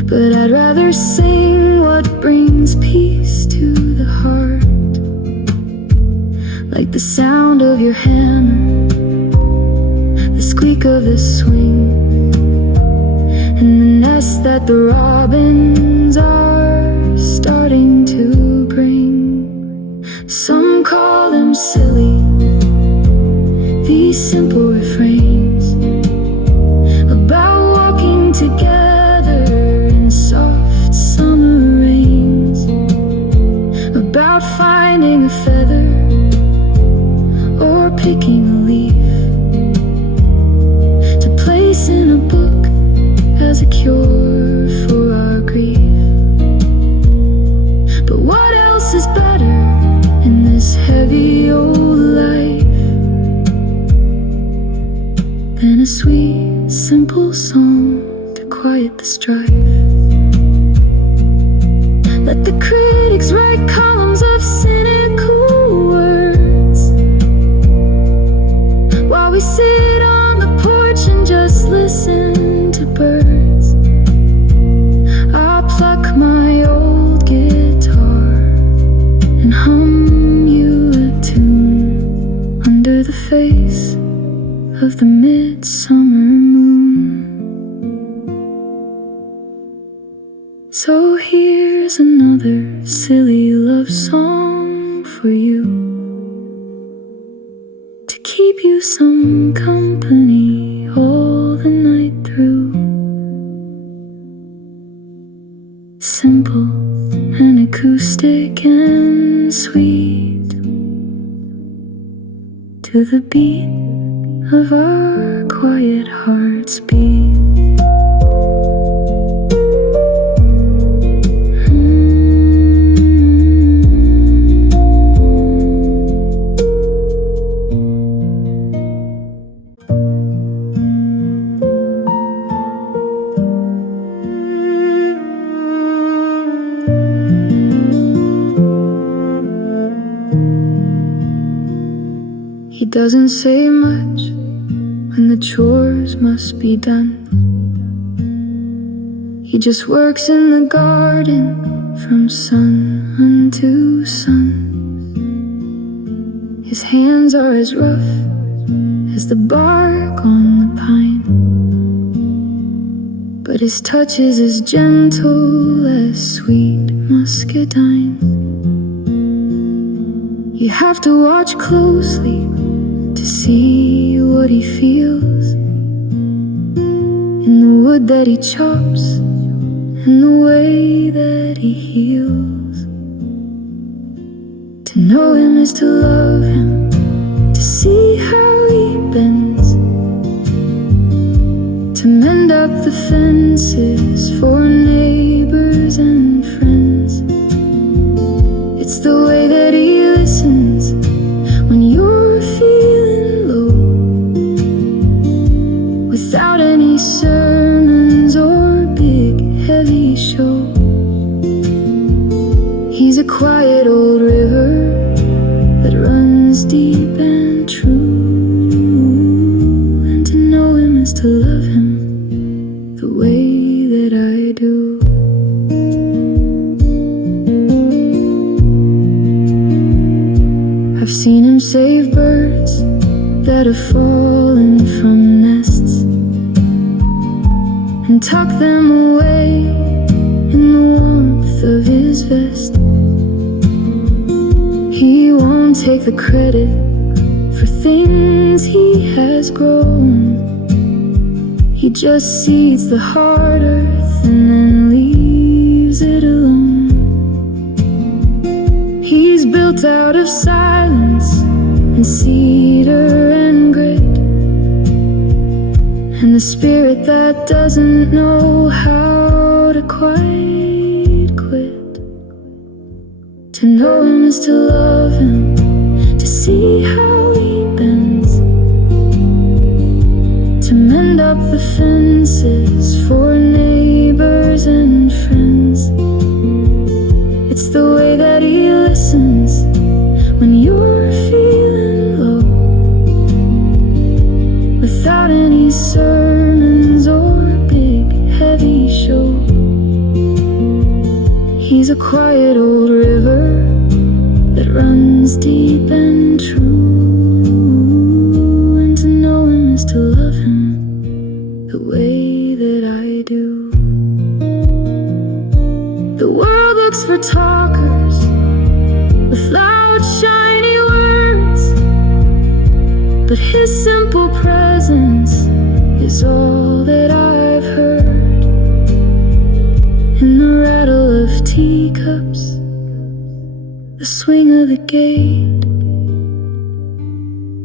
but I'd rather sing what brings peace to the heart, like the sound of your hammer, the squeak of the swing, and the nest that the robins are starting to bring. Some call them silly, these simple refrains about walking together in soft summer rains, about finding a feather or picking a leaf to place in a book as a cure for our grief. But what else is better in this heavy old life than a sweet, simple song to quiet the strife? Let the critics write columns of cynical words while we sit on the porch and just listen to birds. I'll pluck my old guitar and hum you a tune under the face of the midsummer moon. So here's another silly love song for you, to keep you some company all the night through. Simple and acoustic and sweet, to the beat of our quiet hearts beat. doesn't say much when the chores must be done. He just works in the garden from sun unto sun. His hands are as rough as the bark on the pine, but his touch is as gentle as sweet muscadine. You have to watch closely to see what he feels in the wood that he chops and the way that he heals. To know him is to love him, to see how he bends, to mend up the fences for neighbors and friends. It's the way that he listens when you're feeling low, without any sermons or big heavy show. He's a quiet old river that runs deep and true, and to know him is to love him the way that I do. I've seen him save birds that have fallen from nests and tuck them away in the warmth of his vest. He won't take the credit for things he has grown. He just seeds the hard earth and then leaves it alone. He's built out of silence and cedar and grit, and the spirit that doesn't know how to quite quit. To know him is to love him, to see how he bends, to mend up the fences for neighbors and friends. It's the way that he listens when you're feeling low, without any sermons or big heavy show. He's a quiet old river that runs deep and true, and to know him is to love him the way that I do. The world looks for talkers with loud, shiny words, but his simple presence is all that I've heard. In the rattle of teacups, the swing of the gate,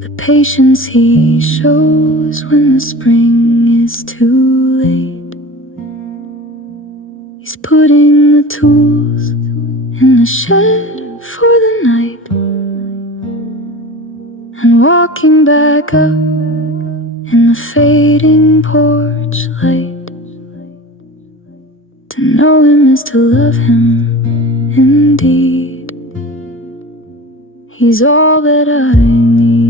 the patience he shows when the spring is too late. He's putting the tools in the shed for the night and walking back up in the fading porch light. To know him is to love him indeed. He's all that I need.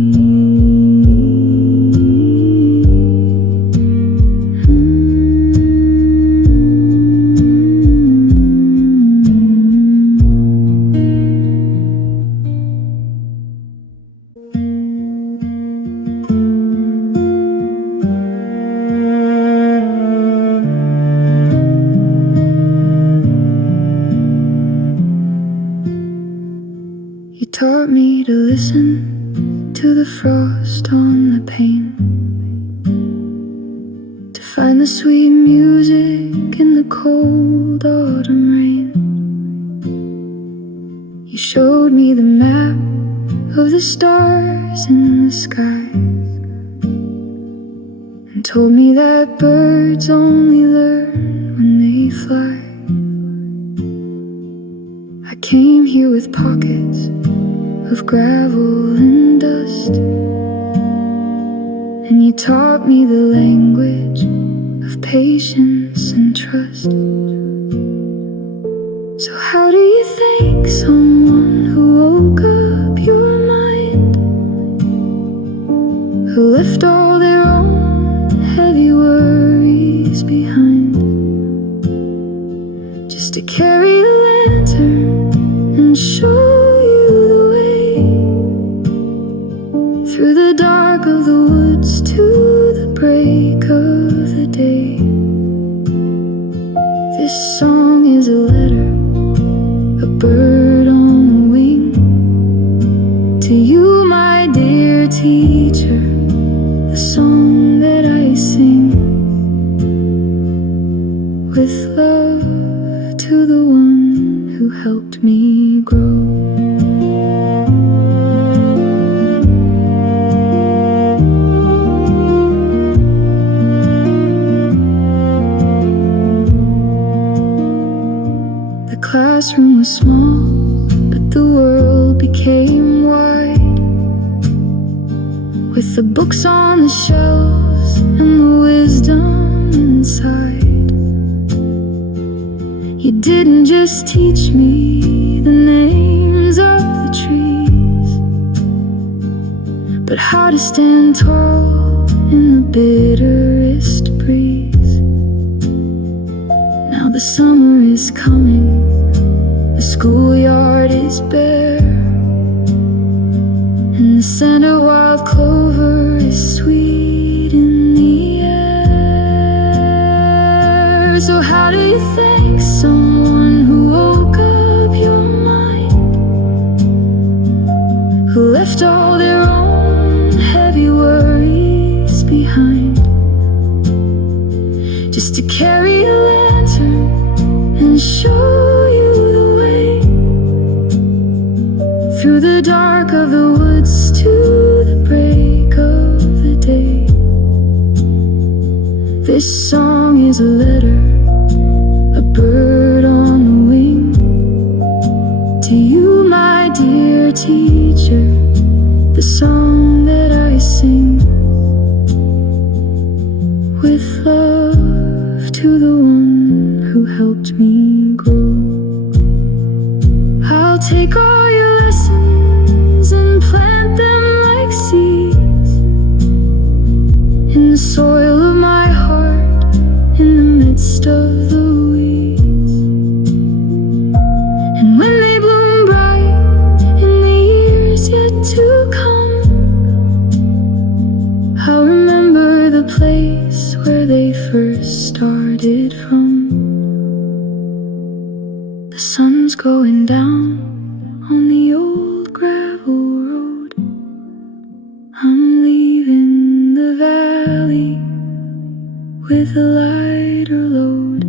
You taught me to listen to the frost on the pane, to find the sweet music in the cold autumn rain. You showed me the map of the stars in the sky, and told me that birds only learn when they fly. I came here with pockets of gravel and dust, and you taught me the language of patience and trust. So how do you thank someone who woke up your mind and show you the way through the dark of the woods to the break of the day. This song is a letter, a bird on the wing, to you, my dear teacher, the song that I sing with love to the one who helped me grow. The classroom was small, but the world became wide, with the books on the shelves and the wisdom inside. You didn't just teach me the names of the trees, but how to stand tall in the bitterest breeze. Now the summer is coming, the schoolyard is bare, and the scent of wild clover is sweet in the air. So how do you thank someone who woke up your mind, who left all their own heavy worries behind, just to carry a lantern and show you the way through the dark of the woods to the break of the day? This song is a letter, a bird on the wing, to you, my dear teacher, the song that I sing with love to the one who helped me grow. I'll take all your lessons and plant them like seeds in the soil of my heart, in the midst of the weeds. And when they bloom bright in the years yet to come, I'll remember the place where they first started from. The sun's going down on the old gravel road. I'm leaving the valley with a lighter load,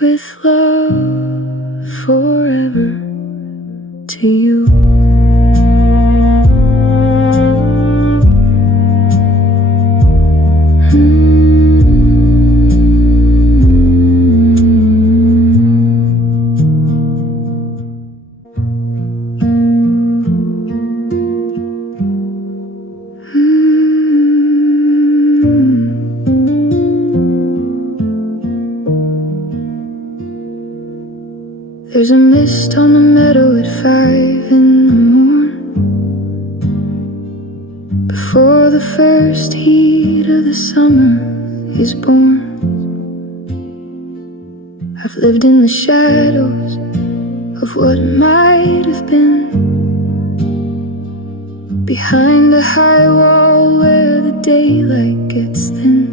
with love forever to you. There's a mist on the meadow at 5 in the morn, before the first heat of the summer is born. I've lived in the shadows of what might have been, behind a high wall where the daylight gets thin.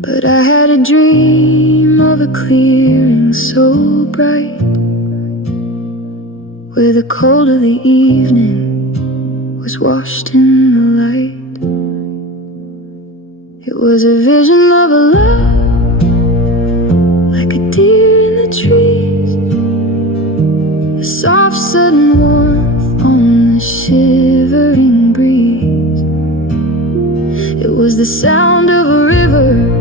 But I had a dream of a clearing so bright, where the cold of the evening was washed in the light. It was a vision of a love, like a deer in the trees, a soft sudden warmth on the shivering breeze. It was the sound of a river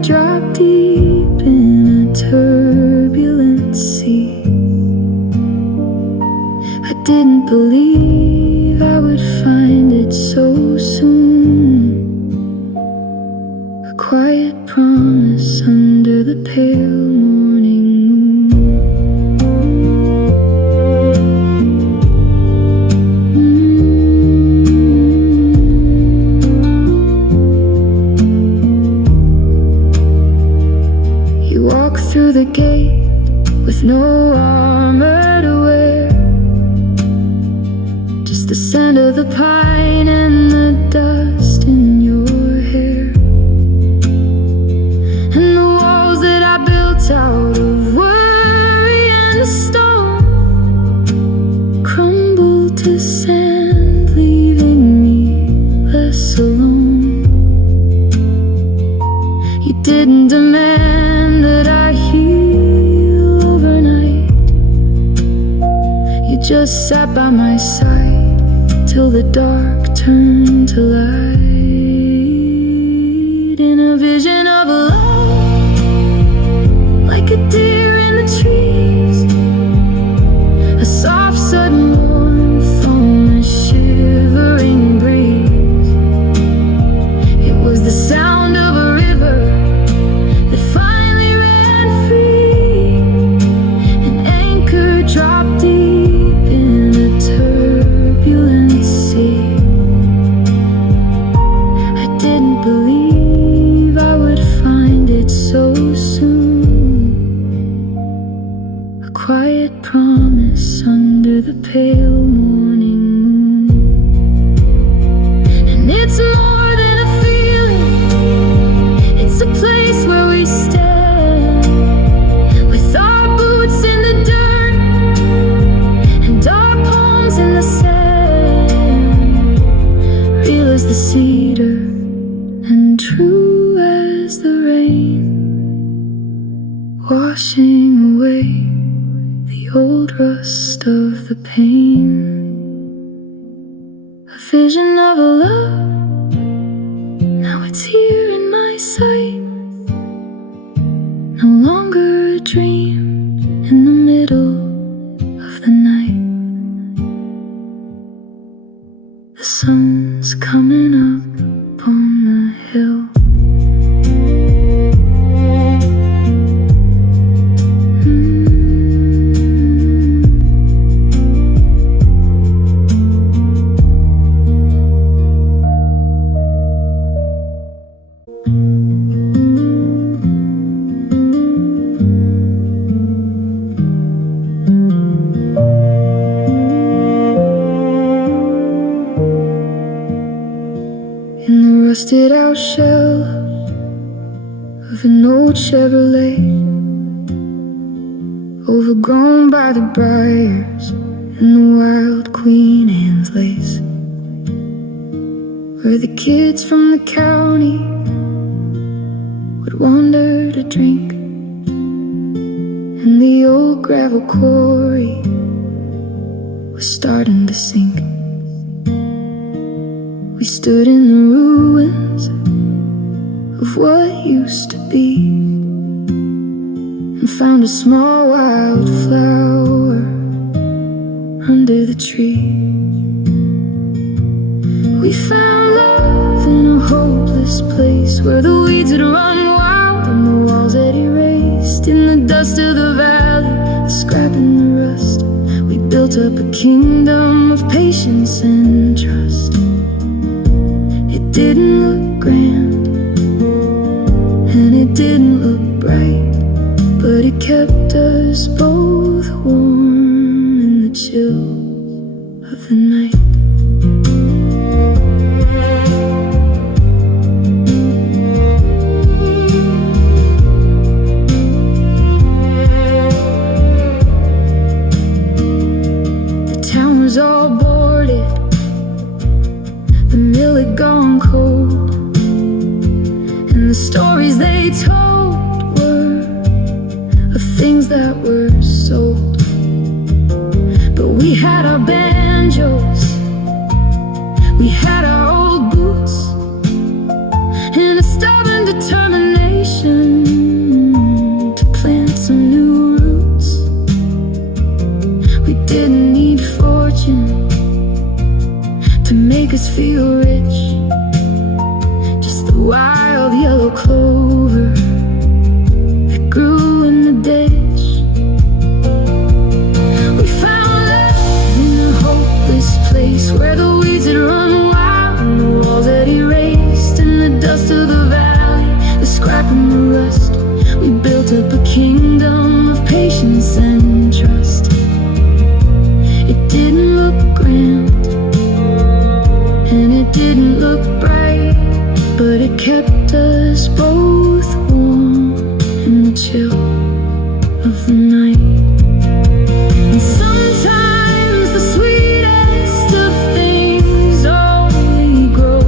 dropped deep in a turbulent sea. I didn't believe I would find it so soon, a quiet promise under the pale morning moon. walk through the gate with no armor to wear, just the scent of the pine and the dust in your hair. And the walls that I built out of worry and stone crumbled to sand, leaving me less alone. You didn't demand that I heal overnight. You just sat by my side till the dark turned to light. In a vision of love, like a deer in the trees, a soft sudden warmth on the shivering breeze. It was the sound of a river that finally ran free, an anchor dropped deep in a turbulent sea. I didn't believe I would find it so soon, a quiet promise under the pale morning moon. And it's more than a feeling, it's a place where we stand, with our boots in the dirt and our palms in the sand, real as the cedar and true as the rain, washing away the old rust of the pain. A vision of a love, now it's here in my sight, no longer a dream in the middle of the night. The sun's coming up on the hill. In the rusted out shell of an old Chevrolet, overgrown by the briars and the wild Queen Anne's lace, where the kids from the county would wander to drink, and the old gravel quarry was starting to sink. We stood in the ruins of what used to be, and found a small wild flower under the tree. We found love in a hopeless place, where the weeds had run wild and the walls had erased. In the dust of the valley, the scrap and the rust, we built up a kingdom of patience and trust. It didn't look grand, and it didn't look bright, but it kept us both warm in the chill of the night. The town was all boarded, the mill had gone cold, and the stories they told were of things that were sold. But we had our banjos, we had our old boots, and a stubborn determination to plant some new roots. We didn't need fortune to make us feel rich, just the wild yellow clover that grew in the ditch. We found love in a hopeless place, where the weeds had run wild and the walls had erased. In the dust of the valley, the scrap and the rust, we built up a kingdom us both warm in the chill of the night. And sometimes the sweetest of things only grow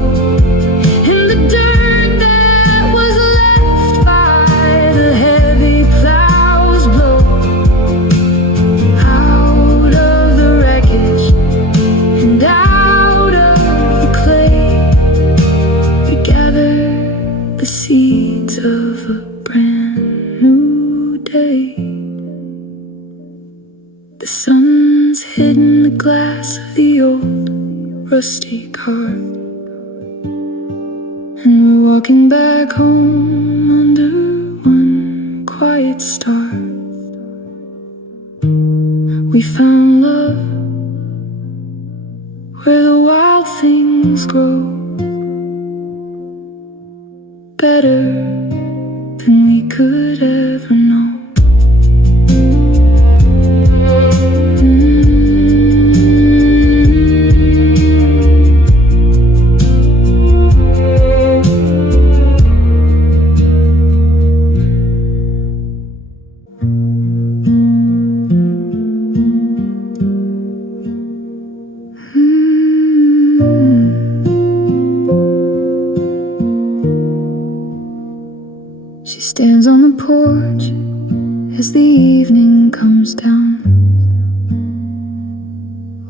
in the dirt that was left by the heavy plows blow. Out of the wreckage and out of the clay, we gather the seeds of a brand new day. The sun's hidden the glass of the old rusty car, and we're walking back home under one quiet star. We found love where the wild things grow, better than we could ever know. She stands on the porch as the evening comes down,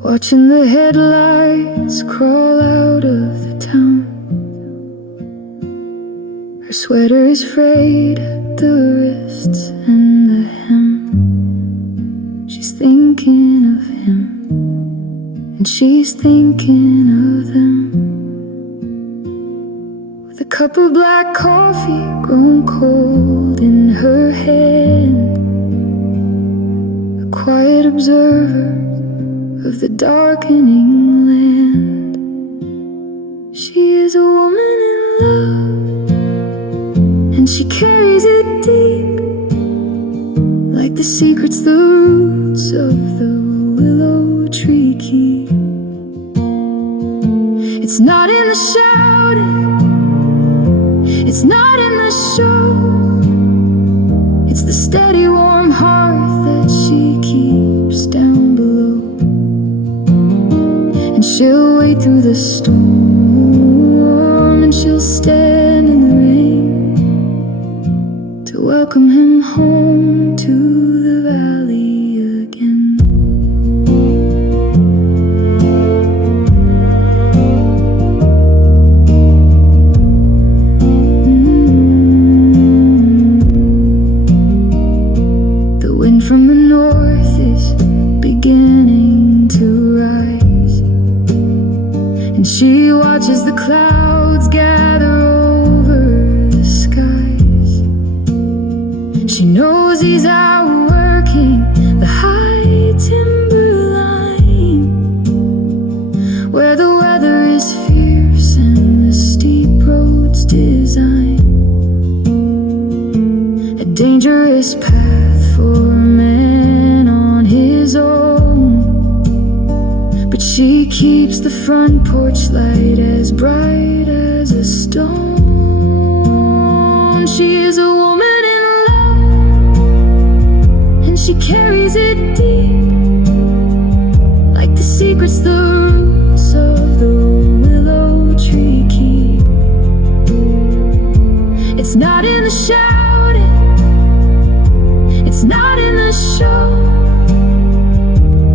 watching the headlights crawl out of the town. Her sweater is frayed at the wrists and the hem. She's thinking of him, and she's thinking of them. With a cup of black coffee grown cold in her hand, a quiet observer of the darkening land. She is a woman in love, and she carries it deep, like the secrets the roots of the willow tree keep. It's not in the shouting, it's not in the show, it's the steady warm hearth that she keeps down below. And she'll wade through the storm, and she'll stand in the rain to welcome him home to the valley again. From the north is beginning to rise, and she watches the clouds gather over the skies. She knows he's out working the high timber line, where the weather is fierce and the steep roads design a dangerous path for she keeps the front porch light as bright as a stone. She is a woman in love, and she carries it deep, like the secrets the roots of the willow tree keep. It's not in the shouting, it's not in the show,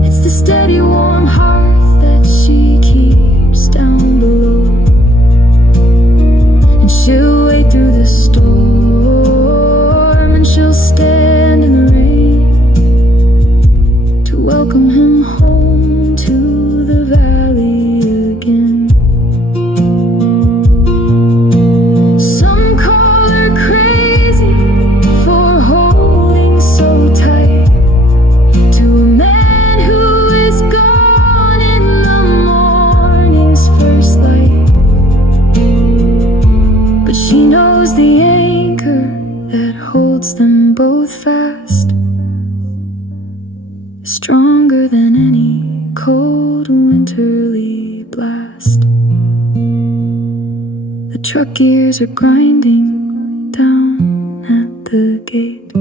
it's the steady warm heart she keeps down below. And she'll wade through the storm, and she'll stand in the rain to welcome him home to the valley again. Some call her crazy for holding so tight to a man who is gone in the morning's first light. But she knows the anchor that holds them both fast is stronger than any cold winterly blast. The truck gears are grinding down at the gate.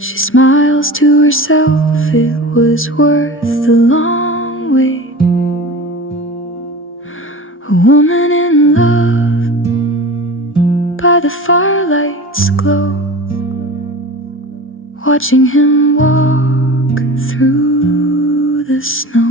She smiles to herself, it was worth the long wait. A woman in love by the firelight's glow, watching him walk through the snow.